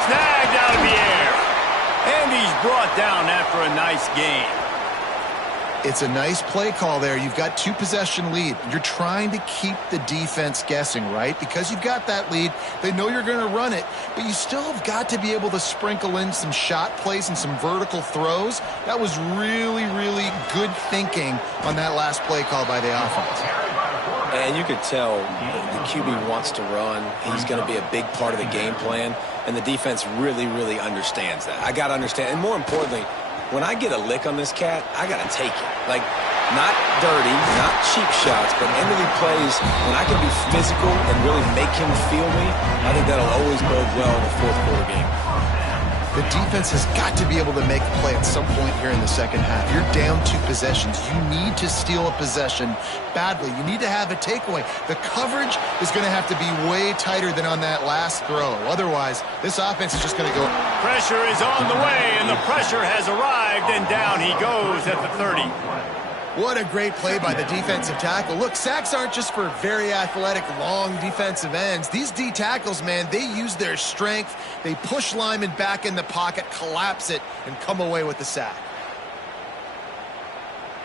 Snagged out of the air. And he's brought down after a nice gain. It's a nice play call there. You've got 2-possession lead. You're trying to keep the defense guessing, right? Because you've got that lead. They know you're going to run it, but you still have got to be able to sprinkle in some shot plays and some vertical throws. That was really, really good thinking on that last play call by the offense. And you could tell the QB wants to run. He's going to be a big part of the game plan, and the defense really, really understands that. I got to understand, and more importantly, when I get a lick on this cat, I got to take it. Like, not dirty, not cheap shots, but end-of-the plays, when I can be physical and really make him feel me, I think that'll always bode well in a fourth-quarter game. The defense has got to be able to make a play at some point here in the second half. You're down 2 possessions. You need to steal a possession badly. You need to have a takeaway. The coverage is going to have to be way tighter than on that last throw. Otherwise, this offense is just going to go. Pressure is on the way, and the pressure has arrived, and down he goes at the 30. What a great play by the defensive tackle. Look, sacks aren't just for very athletic, long defensive ends. These D tackles, man, they use their strength. They push linemen back in the pocket, collapse it, and come away with the sack.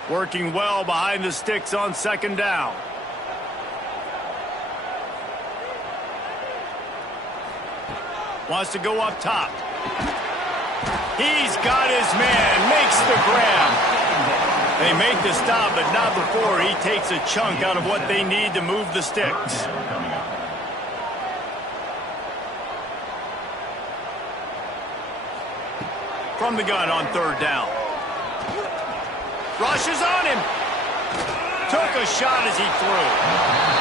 Working well behind the sticks on second down. Wants to go up top. He's got his man, makes the grab. They make the stop, but not before he takes a chunk out of what they need to move the sticks. From the gun on third down. Rushes on him. Took a shot as he threw.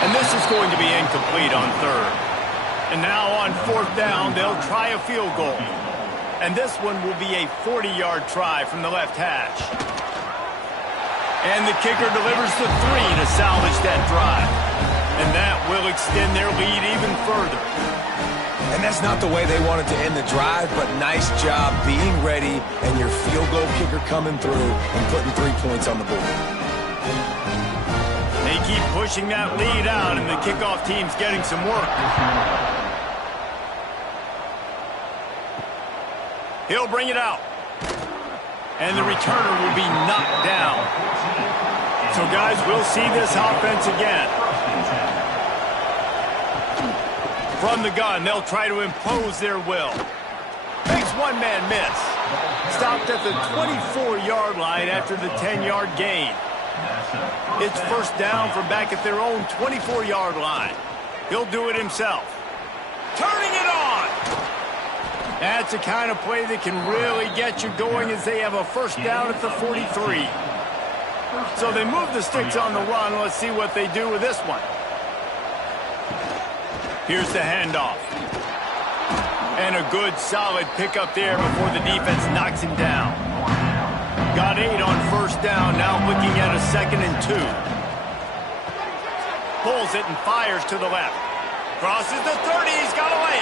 And this is going to be incomplete on third. And now on fourth down, they'll try a field goal. And this one will be a 40-yard try from the left hash. And the kicker delivers the 3 to salvage that drive. And that will extend their lead even further. And that's not the way they wanted to end the drive, but nice job being ready and your field goal kicker coming through and putting 3 points on the board. They keep pushing that lead out, and the kickoff team's getting some work. He'll bring it out. And the returner will be knocked down. So, guys, we'll see this offense again. From the gun, they'll try to impose their will. Makes one man miss. Stopped at the 24-yard line after the 10-yard gain. It's first down from back at their own 24-yard line. He'll do it himself. Turning it on! That's the kind of play that can really get you going as they have a first down at the 43. So they move the sticks on the run. Let's see what they do with this one. Here's the handoff. And a good, solid pickup there before the defense knocks him down. Got 8 on first down, now looking at a 2nd and 2. Pulls it and fires to the left. Crosses the 30, he's got away.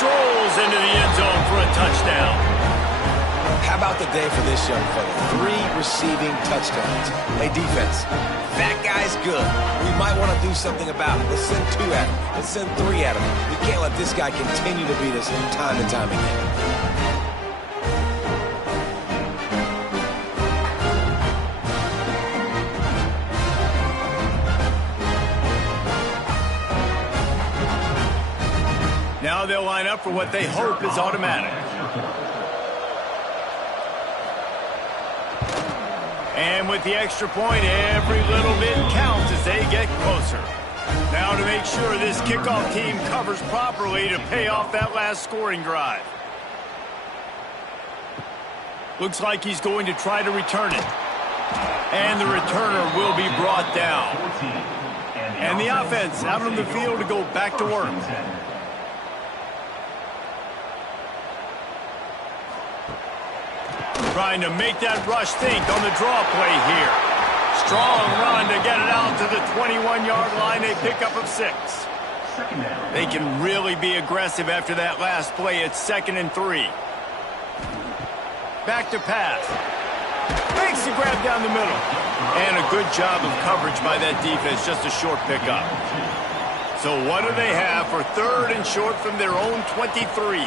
Strolls into the end zone for a touchdown. How about the day for this young fella? 3 receiving touchdowns. Hey, defense, that guy's good. We might want to do something about it. Let's send 2 at him. Let's send 3 at him. We can't let this guy continue to beat us time and time again. Now they'll line up for what they hope is automatic. And with the extra point, every little bit counts as they get closer. Now to make sure this kickoff team covers properly to pay off that last scoring drive. Looks like he's going to try to return it. And the returner will be brought down. And the offense out on the field to go back to work. Trying to make that rush think on the draw play here. Strong run to get it out to the 21-yard line. A pickup of 6. They can really be aggressive after that last play. It's 2nd and 3. Back to pass. Makes the grab down the middle. And a good job of coverage by that defense. Just a short pickup. So what do they have for 3rd and short from their own 23?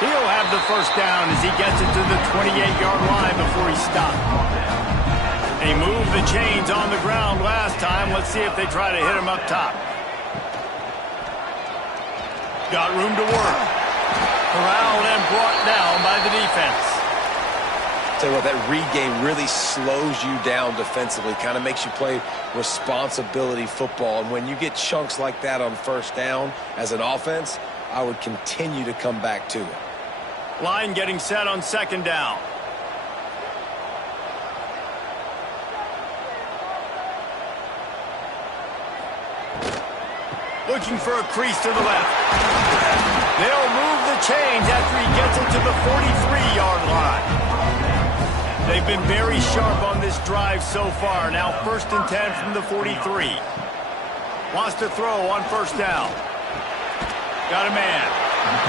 He'll have the first down as he gets it to the 28-yard line before he stopped. They moved the chains on the ground last time. Let's see if they try to hit him up top. Got room to work. Corralled and brought down by the defense. Tell you what, that read game really slows you down defensively, kind of makes you play responsibility football. And when you get chunks like that on first down as an offense, I would continue to come back to it. Line getting set on 2nd down. Looking for a crease to the left. They'll move the chains after he gets it to the 43-yard line. They've been very sharp on this drive so far. Now 1st and 10 from the 43. Wants to throw on first down. Got a man.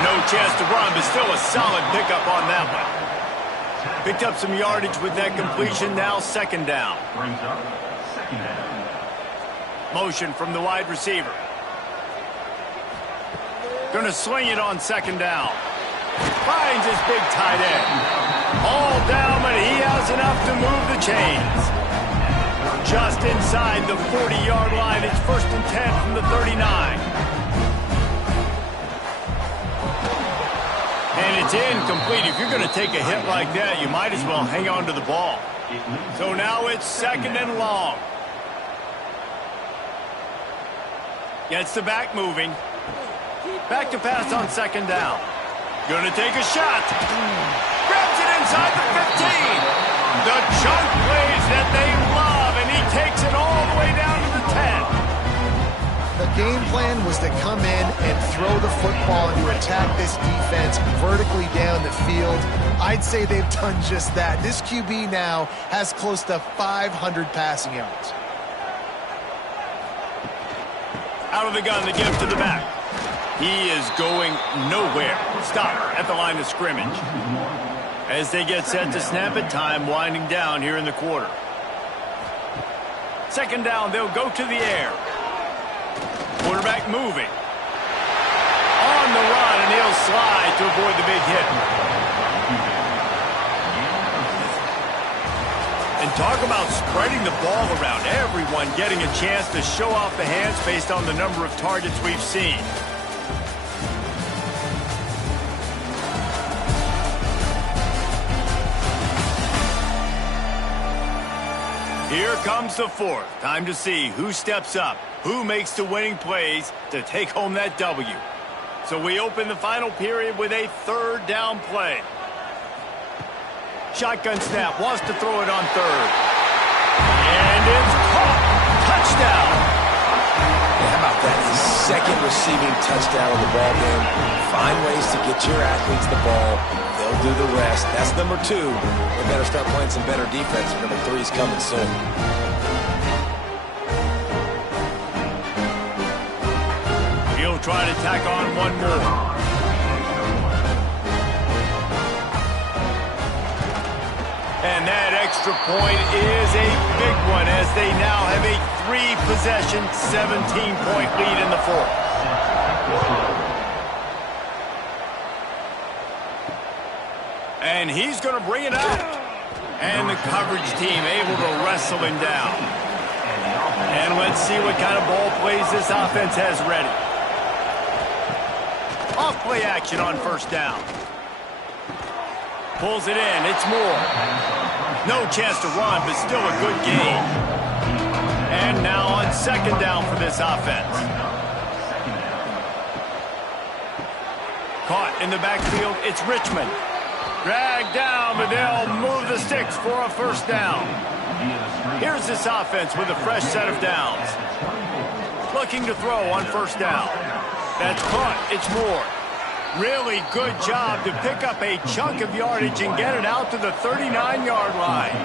No chance to run, but still a solid pickup on that one. Picked up some yardage with that completion. Now 2nd down. Motion from the wide receiver. Going to sling it on 2nd down. Finds his big tight end. All down, but he has enough to move the chains. Just inside the 40-yard line. It's 1st and 10 from the 39. And it's incomplete. If you're going to take a hit like that, you might as well hang on to the ball. So now it's 2nd and long. Gets the back moving. Back to pass on 2nd down. Going to take a shot. Grabs it inside the 15. The chunk plays that they love, and he takes it all the way down to the 10. The game plan was to come in and throw the football and to attack this defense vertically down the field. I'd say they've done just that. This QB now has close to 500 passing yards. Out of the gun, the give to the back. He is going nowhere. Stop at the line of scrimmage. As they get set to snap it, time winding down here in the quarter. Second down, they'll go to the air. Quarterback moving. On the run, and he'll slide to avoid the big hit. And talk about spreading the ball around. Everyone getting a chance to show off the hands based on the number of targets we've seen. Here comes the fourth. Time to see who steps up, who makes the winning plays to take home that W. So we open the final period with a third down play. Shotgun snap, wants to throw it on third. And it's caught. Touchdown. How about that? His second receiving touchdown of the ball game. Find ways to get your athletes the ball. They'll do the rest. That's number 2. They better start playing some better defense. Number 3 is coming soon. He'll try to tack on one more. And that extra point is a big one as they now have a 3-possession, 17-point lead in the fourth. And he's going to bring it out. And the coverage team able to wrestle him down. And let's see what kind of ball plays this offense has ready. Off play action on first down. Pulls it in. It's Moore. No chance to run, but still a good gain. And now on second down for this offense. Caught in the backfield. It's Richmond. Dragged down, but they'll move the sticks for a first down. Here's this offense with a fresh set of downs. Looking to throw on first down. That's caught. It's Moore. Really good job to pick up a chunk of yardage and get it out to the 39-yard line.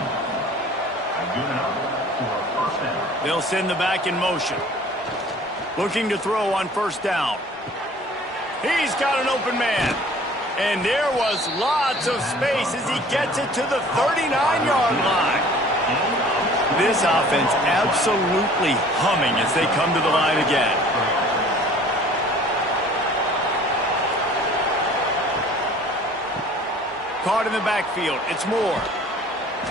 They'll send the back in motion. Looking to throw on first down. He's got an open man. And there was lots of space as he gets it to the 39-yard line. This offense absolutely humming as they come to the line again. Caught in the backfield. It's Moore.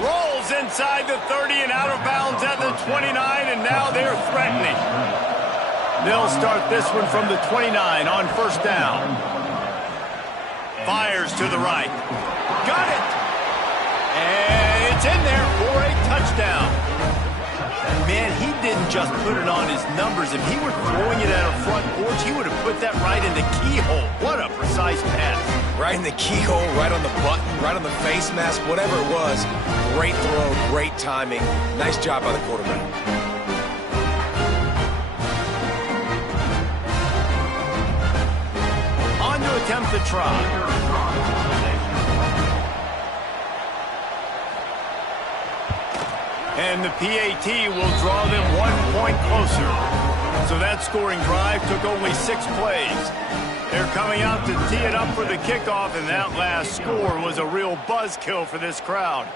Rolls inside the 30 and out of bounds at the 29, and now they're threatening. They'll start this one from the 29 on first down. Fires to the right. Got it! And it's in there for a touchdown. Man, he didn't just put it on his numbers. If he were throwing it at a front porch, he would have put that right in the keyhole. What a precise pass. Right in the keyhole, right on the button, right on the face mask, whatever it was. Great throw, great timing. Nice job by the quarterback. On to attempt the try. And the PAT will draw them 1 point closer. So that scoring drive took only 6 plays. They're coming out to tee it up for the kickoff, and that last score was a real buzzkill for this crowd.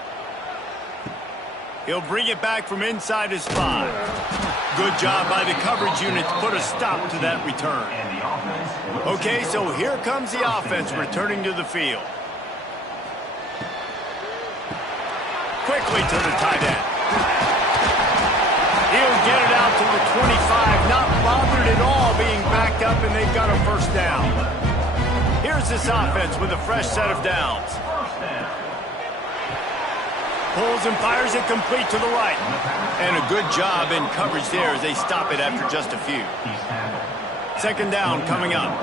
He'll bring it back from inside his 5. Good job by the coverage unit to put a stop to that return. Okay, so here comes the offense returning to the field. Quickly to the tight end. He'll get it out to the 25, not bothered at all being backed up, and they've got a first down. Here's this offense with a fresh set of downs. Pulls and fires it complete to the right. And a good job in coverage there as they stop it after just a few. Second down coming up.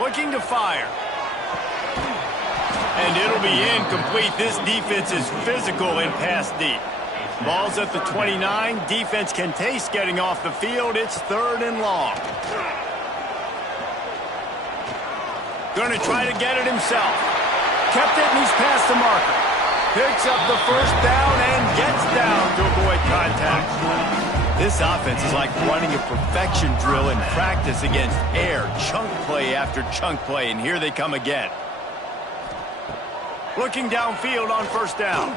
Looking to fire. And it'll be incomplete. This defense is physical and pass deep. Ball's at the 29. Defense can taste getting off the field. It's third and long. Going to try to get it himself. Kept it and he's past the marker. Picks up the first down and gets down to avoid contact. This offense is like running a perfection drill in practice against air. Chunk play after chunk play, and here they come again. Looking downfield on first down.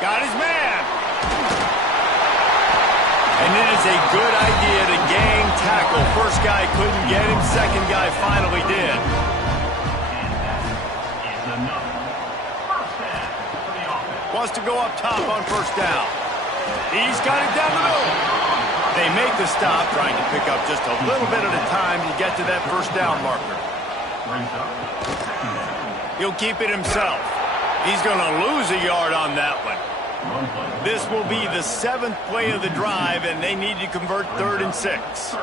Got his man. And it is a good idea to gang tackle. First guy couldn't get him. Second guy finally did. Wants to go up top on first down. He's got it down the middle. They make the stop, trying to pick up just a little bit at a time to get to that first down marker. He'll keep it himself. He's going to lose a yard on that one. This will be the 7th play of the drive, and they need to convert 3rd and 6.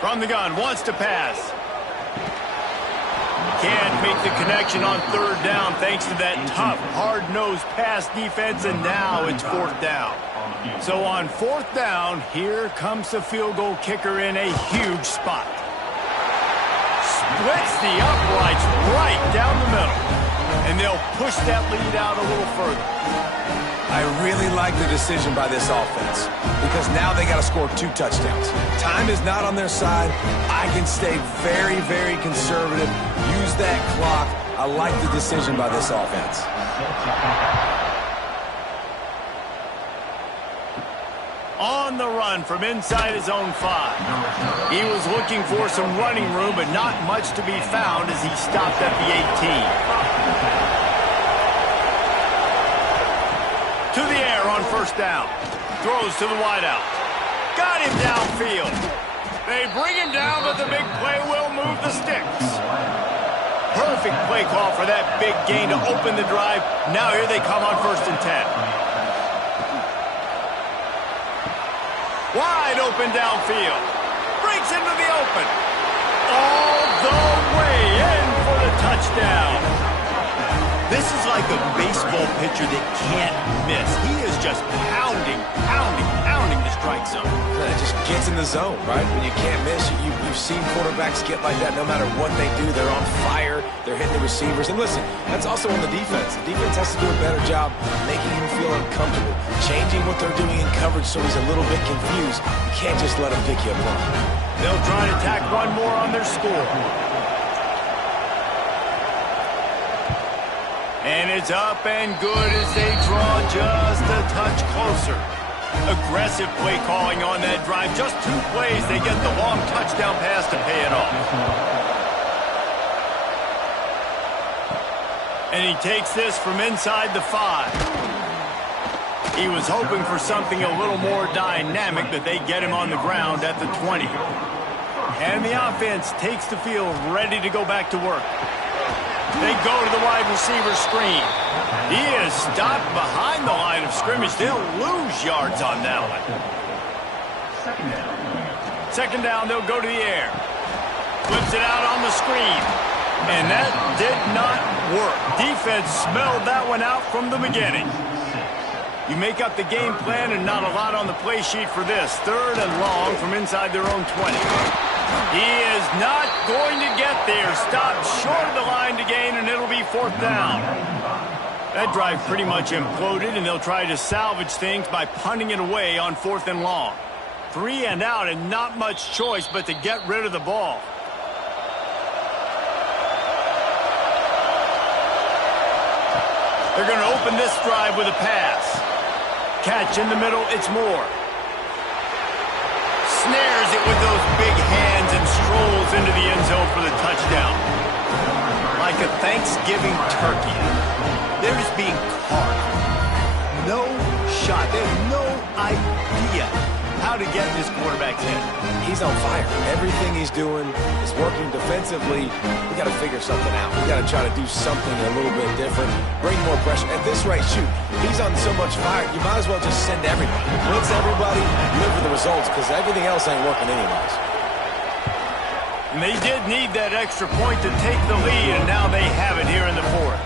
From the gun, wants to pass. Can't make the connection on 3rd down thanks to that tough, hard-nosed pass defense, and now it's 4th down. So on 4th down, here comes the field goal kicker in a huge spot. Splits the uprights right down the middle, and they'll push that lead out a little further. I really like the decision by this offense because now they got to score 2 touchdowns. Time is not on their side. I can stay very, very conservative, use that clock. I like the decision by this offense. On the run from inside his own 5. He was looking for some running room, but not much to be found as he stopped at the 18. To the air on first down. Throws to the wideout. Got him downfield. They bring him down, but the big play will move the sticks. Perfect play call for that big gain to open the drive. Now here they come on 1st and 10. Wide open downfield. Breaks into the open. All the way in for the touchdown. This is like a baseball pitcher that can't miss. He is just pounding the strike zone. It just gets in the zone, right? When you can't miss, you've seen quarterbacks get like that no matter what they do. They're on fire. They're hitting the receivers. And listen, that's also on the defense. The defense has to do a better job making him feel uncomfortable, changing what they're doing in coverage so he's a little bit confused. You can't just let him pick you apart. They'll try to tack one more on their score. And it's up and good as they draw just a touch closer. Aggressive play calling on that drive. Just 2 plays, they get the long touchdown pass to pay it off. And he takes this from inside the 5. He was hoping for something a little more dynamic, but they get him on the ground at the 20. And the offense takes the field ready to go back to work. They go to the wide receiver screen. He is stopped behind the line of scrimmage. They'll lose yards on that one. 2nd down, they'll go to the air. Flips it out on the screen. And that did not work. Defense smelled that one out from the beginning. You make up the game plan and not a lot on the play sheet for this. 3rd and long from inside their own 20. He is not going to get there. Stopped short of the line to gain, and it'll be 4th down. That drive pretty much imploded, and they'll try to salvage things by punting it away on 4th and long. 3 and out, and not much choice but to get rid of the ball. They're going to open this drive with a pass. Catch in the middle, it's Moore. Snares it with those big hands and strolls into the end zone for the touchdown. Like a Thanksgiving turkey. They're just being carved. No shot. They have no idea how to get in this quarterback's head. He's on fire. Everything he's doing is working defensively. We got to figure something out. We got to try to do something a little bit different. Bring more pressure. At this rate, shoot, he's on so much fire. You might as well just send everybody. Blitz everybody, live with the results, because everything else ain't working anyways. And they did need that extra point to take the lead, and now they have it here in the 4th.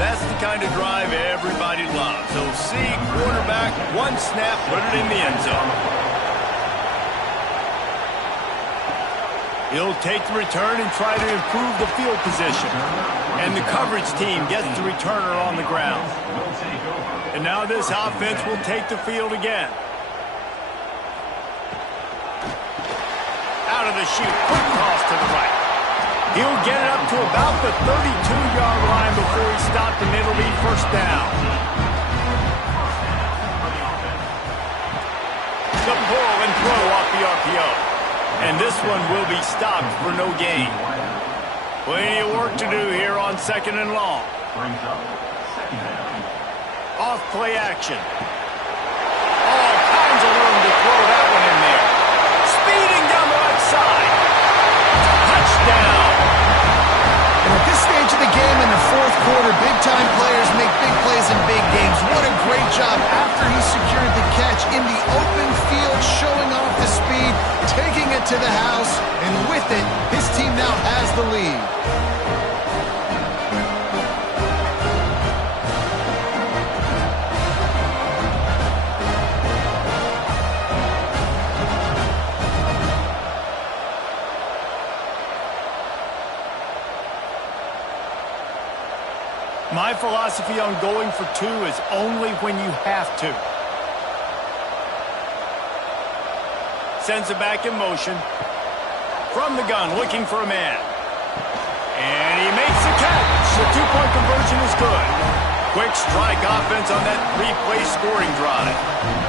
That's the kind of drive everybody loves. So see quarterback, 1 snap, put it in the end zone. He'll take the return and try to improve the field position. And the coverage team gets the returner on the ground. And now this offense will take the field again. Out of the chute, quick toss to the right. He'll get it up to about the 32-yard line before he stopped, and it'll be first down. The pull and throw off the RPO. And this one will be stopped for no gain. Plenty of work to do here on second and long. Off play action. All kinds of room to throw that one in there. Speeding down the right side. Touchdown. And at this stage of the game in the fourth quarter, big-time players make big plays in big games. What a great job after he secured the catch in the open field, showing off the speed, taking it to the house, and with it, his team now has the lead. My philosophy on going for two is only when you have to. Sends it back in motion. From the gun, looking for a man. And he makes the catch. The two-point conversion is good. Quick strike offense on that three-play scoring drive.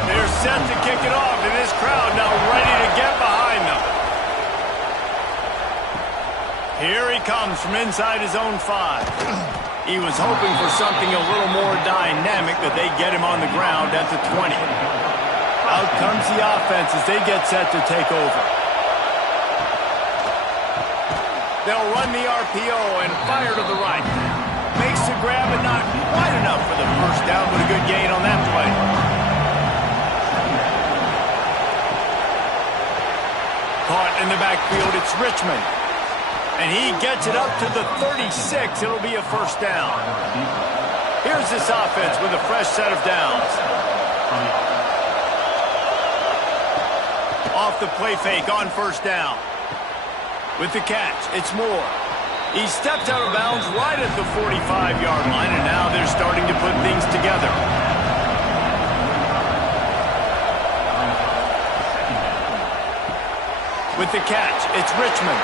They're set to kick it off, and this crowd now ready to get behind them. Here he comes from inside his own 5. He was hoping for something a little more dynamic, but they get him on the ground at the 20. Out comes the offense as they get set to take over. They'll run the RPO and fire to the right. Makes the grab and not quite enough for the first down, but a good gain on that play. Caught in the backfield, it's Richmond. And he gets it up to the 36. It'll be a first down. Here's this offense with a fresh set of downs. Off the play fake on first down. With the catch, it's Moore. He stepped out of bounds right at the 45-yard line, and now they're starting to put things together. With the catch, it's Richmond.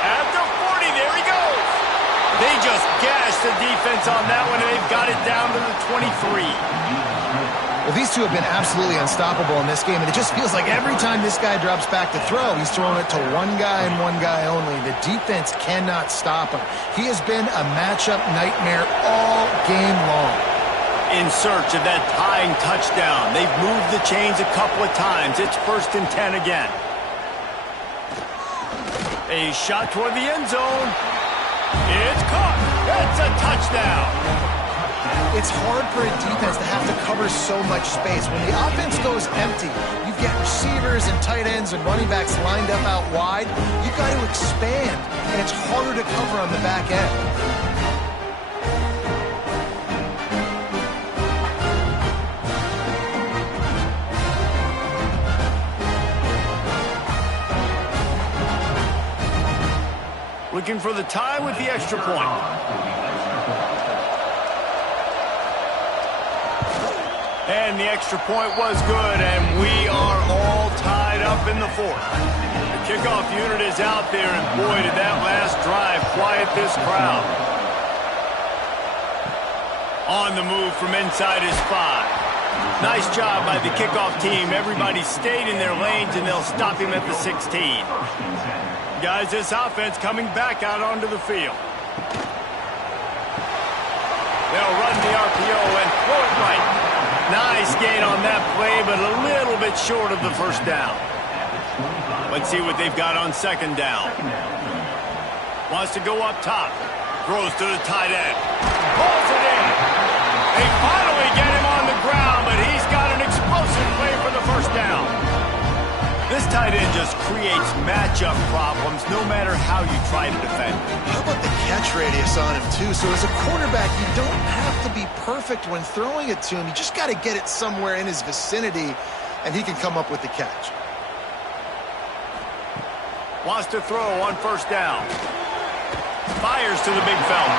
At the 40, there he goes. They just gashed the defense on that one, and they've got it down to the 23. Well, these two have been absolutely unstoppable in this game, and it just feels like every time this guy drops back to throw, he's throwing it to one guy and one guy only. The defense cannot stop him. He has been a matchup nightmare all game long. In search of that tying touchdown. They've moved the chains a couple of times. It's 1st and 10 again. A shot toward the end zone. It's caught. It's a touchdown. It's hard for a defense to have to cover so much space. When the offense goes empty, you get receivers and tight ends and running backs lined up out wide. You've got to expand, and it's harder to cover on the back end. Looking for the tie with the extra point. And the extra point was good, and we are all tied up in the 4th. The kickoff unit is out there, and boy, did that last drive quiet this crowd. On the move from inside his 5. Nice job by the kickoff team. Everybody stayed in their lanes, and they'll stop him at the 16. Guys, this offense coming back out onto the field. They'll run the RPO and throw it right. Nice gain on that play, but a little bit short of the first down. Let's see what they've got on second down. Wants to go up top. Throws to the tight end. Pulls it in. They finally get him on the ground, but he's got an explosive play for the first down. This tight end just creates matchup problems no matter how you try to defend. How about the catch radius on him, too? So as a quarterback, you don't have to be perfect when throwing it to him. You just got to get it somewhere in his vicinity, and he can come up with the catch. Wants to throw on first down. Fires to the big fella.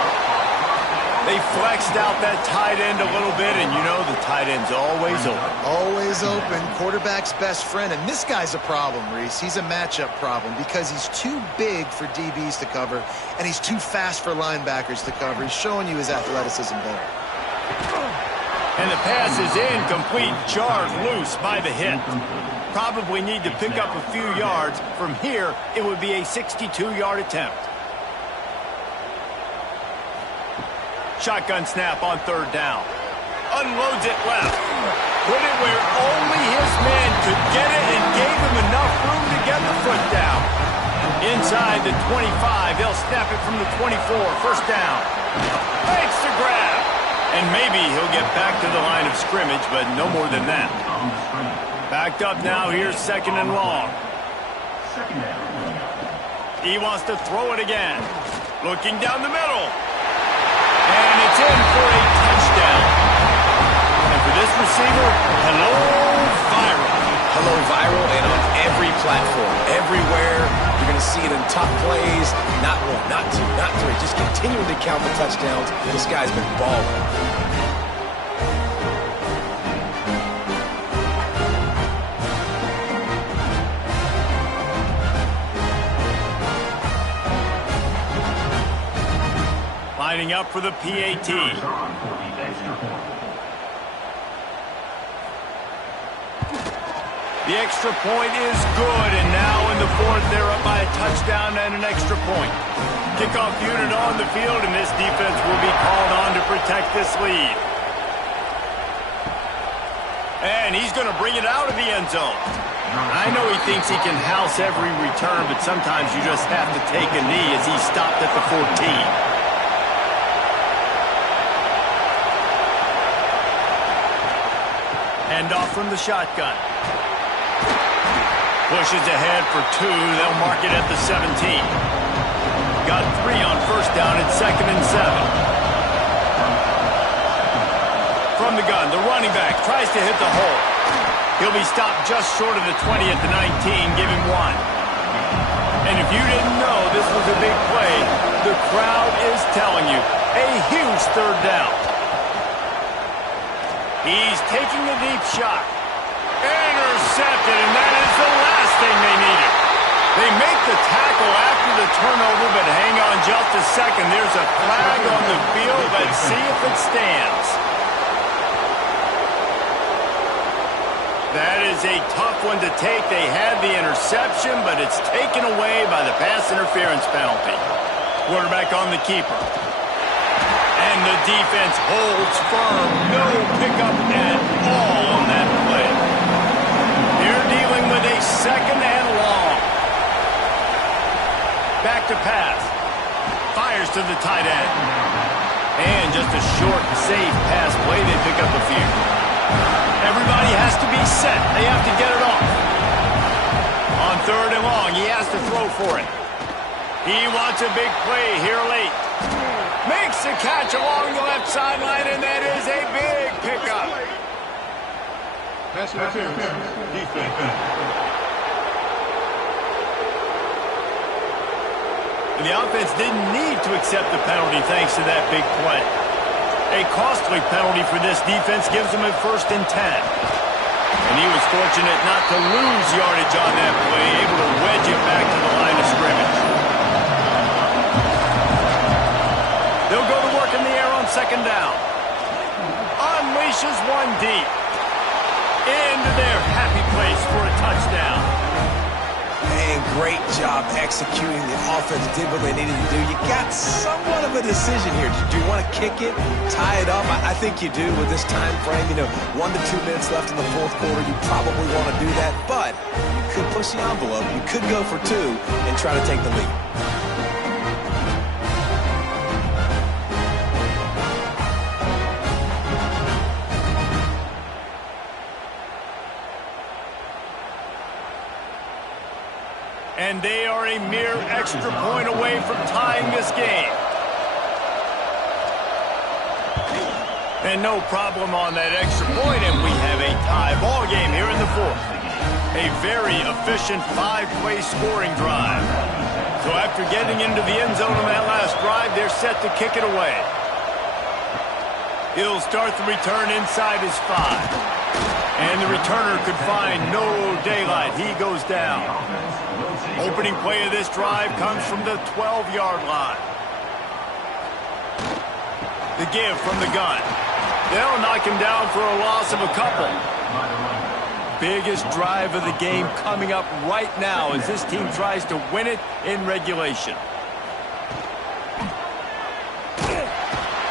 They flexed out that tight end a little bit, and you know the tight end's always open. Always open. Quarterback's best friend. And this guy's a problem, Reese. He's a matchup problem because he's too big for DBs to cover, and he's too fast for linebackers to cover. He's showing you his athleticism there. And the pass is incomplete, jarred loose by the hit. Probably need to pick up a few yards. From here, it would be a 62-yard attempt. Shotgun snap on third down. Unloads it left. Put it where only his man could get it and gave him enough room to get the foot down. Inside the 25, they'll snap it from the 24. First down. Makes the grab. And maybe he'll get back to the line of scrimmage, but no more than that. Backed up now, here's second and long. He wants to throw it again. Looking down the middle. And it's in for a touchdown. And for this receiver, hello, viral. Hello, viral, and on every platform, everywhere. You're going to see it in top plays. Not one, not two, not three. Just continuing to count the touchdowns. This guy's been balling. Lining up for the PAT. The extra point is good, and now in the fourth, they're up by a touchdown and an extra point. Kickoff unit on the field, and this defense will be called on to protect this lead. And he's going to bring it out of the end zone. I know he thinks he can house every return, but sometimes you just have to take a knee as he stopped at the 14. Handoff from the shotgun. Pushes ahead for two. They'll mark it at the 17. Got 3 on first down at 2nd and 7. From the gun, the running back tries to hit the hole. He'll be stopped just short of the 20 at the 19. Give him 1. And if you didn't know this was a big play, the crowd is telling you. A huge third down. He's taking a deep shot. Intercepted, and that is the last thing they needed. They make the tackle after the turnover, but hang on just a second. There's a flag on the field. Let's see if it stands. That is a tough one to take. They had the interception, but it's taken away by the pass interference penalty. Quarterback on the keeper. And the defense holds firm. No pickup at all on that play. They're dealing with a second and long. Back to pass. Fires to the tight end. And just a short, safe pass play. They pick up a few. Everybody has to be set. They have to get it off. On third and long, he has to throw for it. He wants a big play here late. Makes the catch along the left sideline, and that is a big pickup. Pass interference. Defense. The offense didn't need to accept the penalty thanks to that big play. A costly penalty for this defense gives them a 1st and 10. And he was fortunate not to lose yardage on that play, able to wedge it back to the line of scrimmage. They'll go to work in the air on 2nd down. Unleashes one deep. Into their happy place for a touchdown. Man, great job executing. The offense did what they needed to do. You got somewhat of a decision here. Do you want to kick it, tie it up? I think you do with this time frame. 1 to 2 minutes left in the fourth quarter. You probably want to do that, but you could push the envelope. You could go for 2 and try to take the lead. And they are a mere extra point away from tying this game. And no problem on that extra point, and we have a tie ball game here in the fourth. A very efficient 5-play scoring drive. So after getting into the end zone on that last drive, they're set to kick it away. He'll start the return inside his 5. And the returner could find no daylight. He goes down. Opening play of this drive comes from the 12-yard line. The give from the gun. They'll knock him down for a loss of a couple. Biggest drive of the game coming up right now as this team tries to win it in regulation.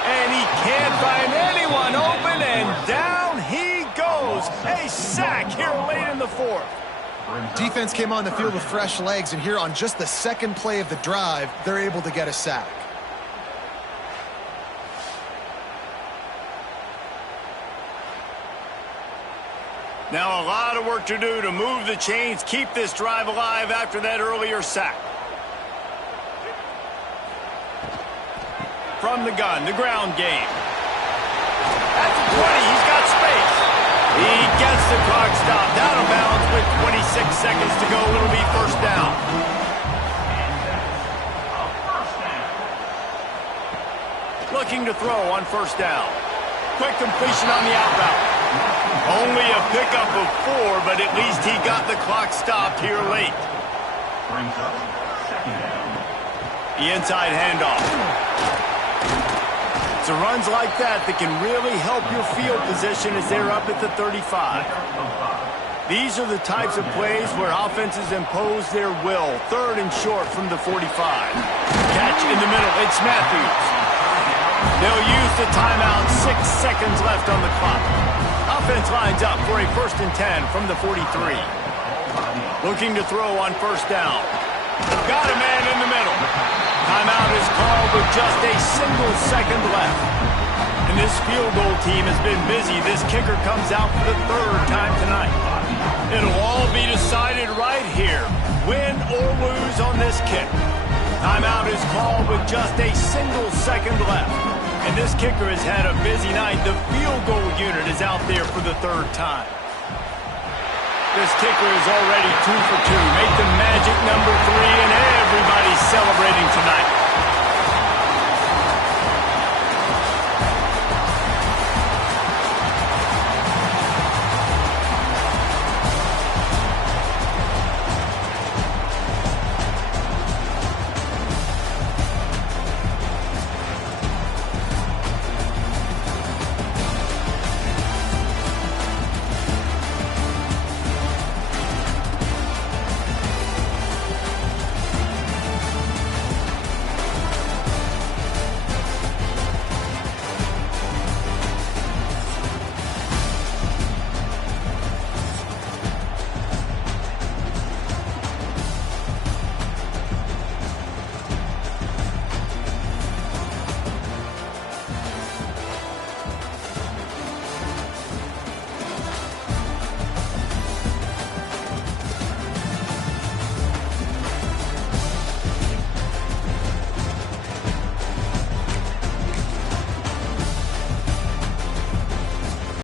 And he can't find anyone open, and down he goes. A sack here late in the 4th. Defense came on the field with fresh legs, and here on just the second play of the drive, they're able to get a sack. Now a lot of work to do to move the chains, keep this drive alive after that earlier sack. From the gun, the ground game. At the 20, he's got space. He gets the clock stopped out of bounds with 26 seconds to go. It'll be first down. Looking to throw on first down. Quick completion on the out route. Only a pickup of 4, but at least he got the clock stopped here late. The inside handoff. It's runs like that can really help your field position as they're up at the 35. These are the types of plays where offenses impose their will. 3rd and short from the 45. Catch in the middle. It's Matthews. They'll use the timeout. 6 seconds left on the clock. Offense lines up for a 1st and 10 from the 43. Looking to throw on first down. Got a man in the middle. Timeout is called with just a single second left. And this field goal team has been busy. This kicker comes out for the 3rd time tonight. It'll all be decided right here. Win or lose on this kick. Timeout is called with just a single second left. And this kicker has had a busy night. The field goal unit is out there for the 3rd time. This kicker is already 2 for 2. Make the magic number 3, and everybody's celebrating tonight.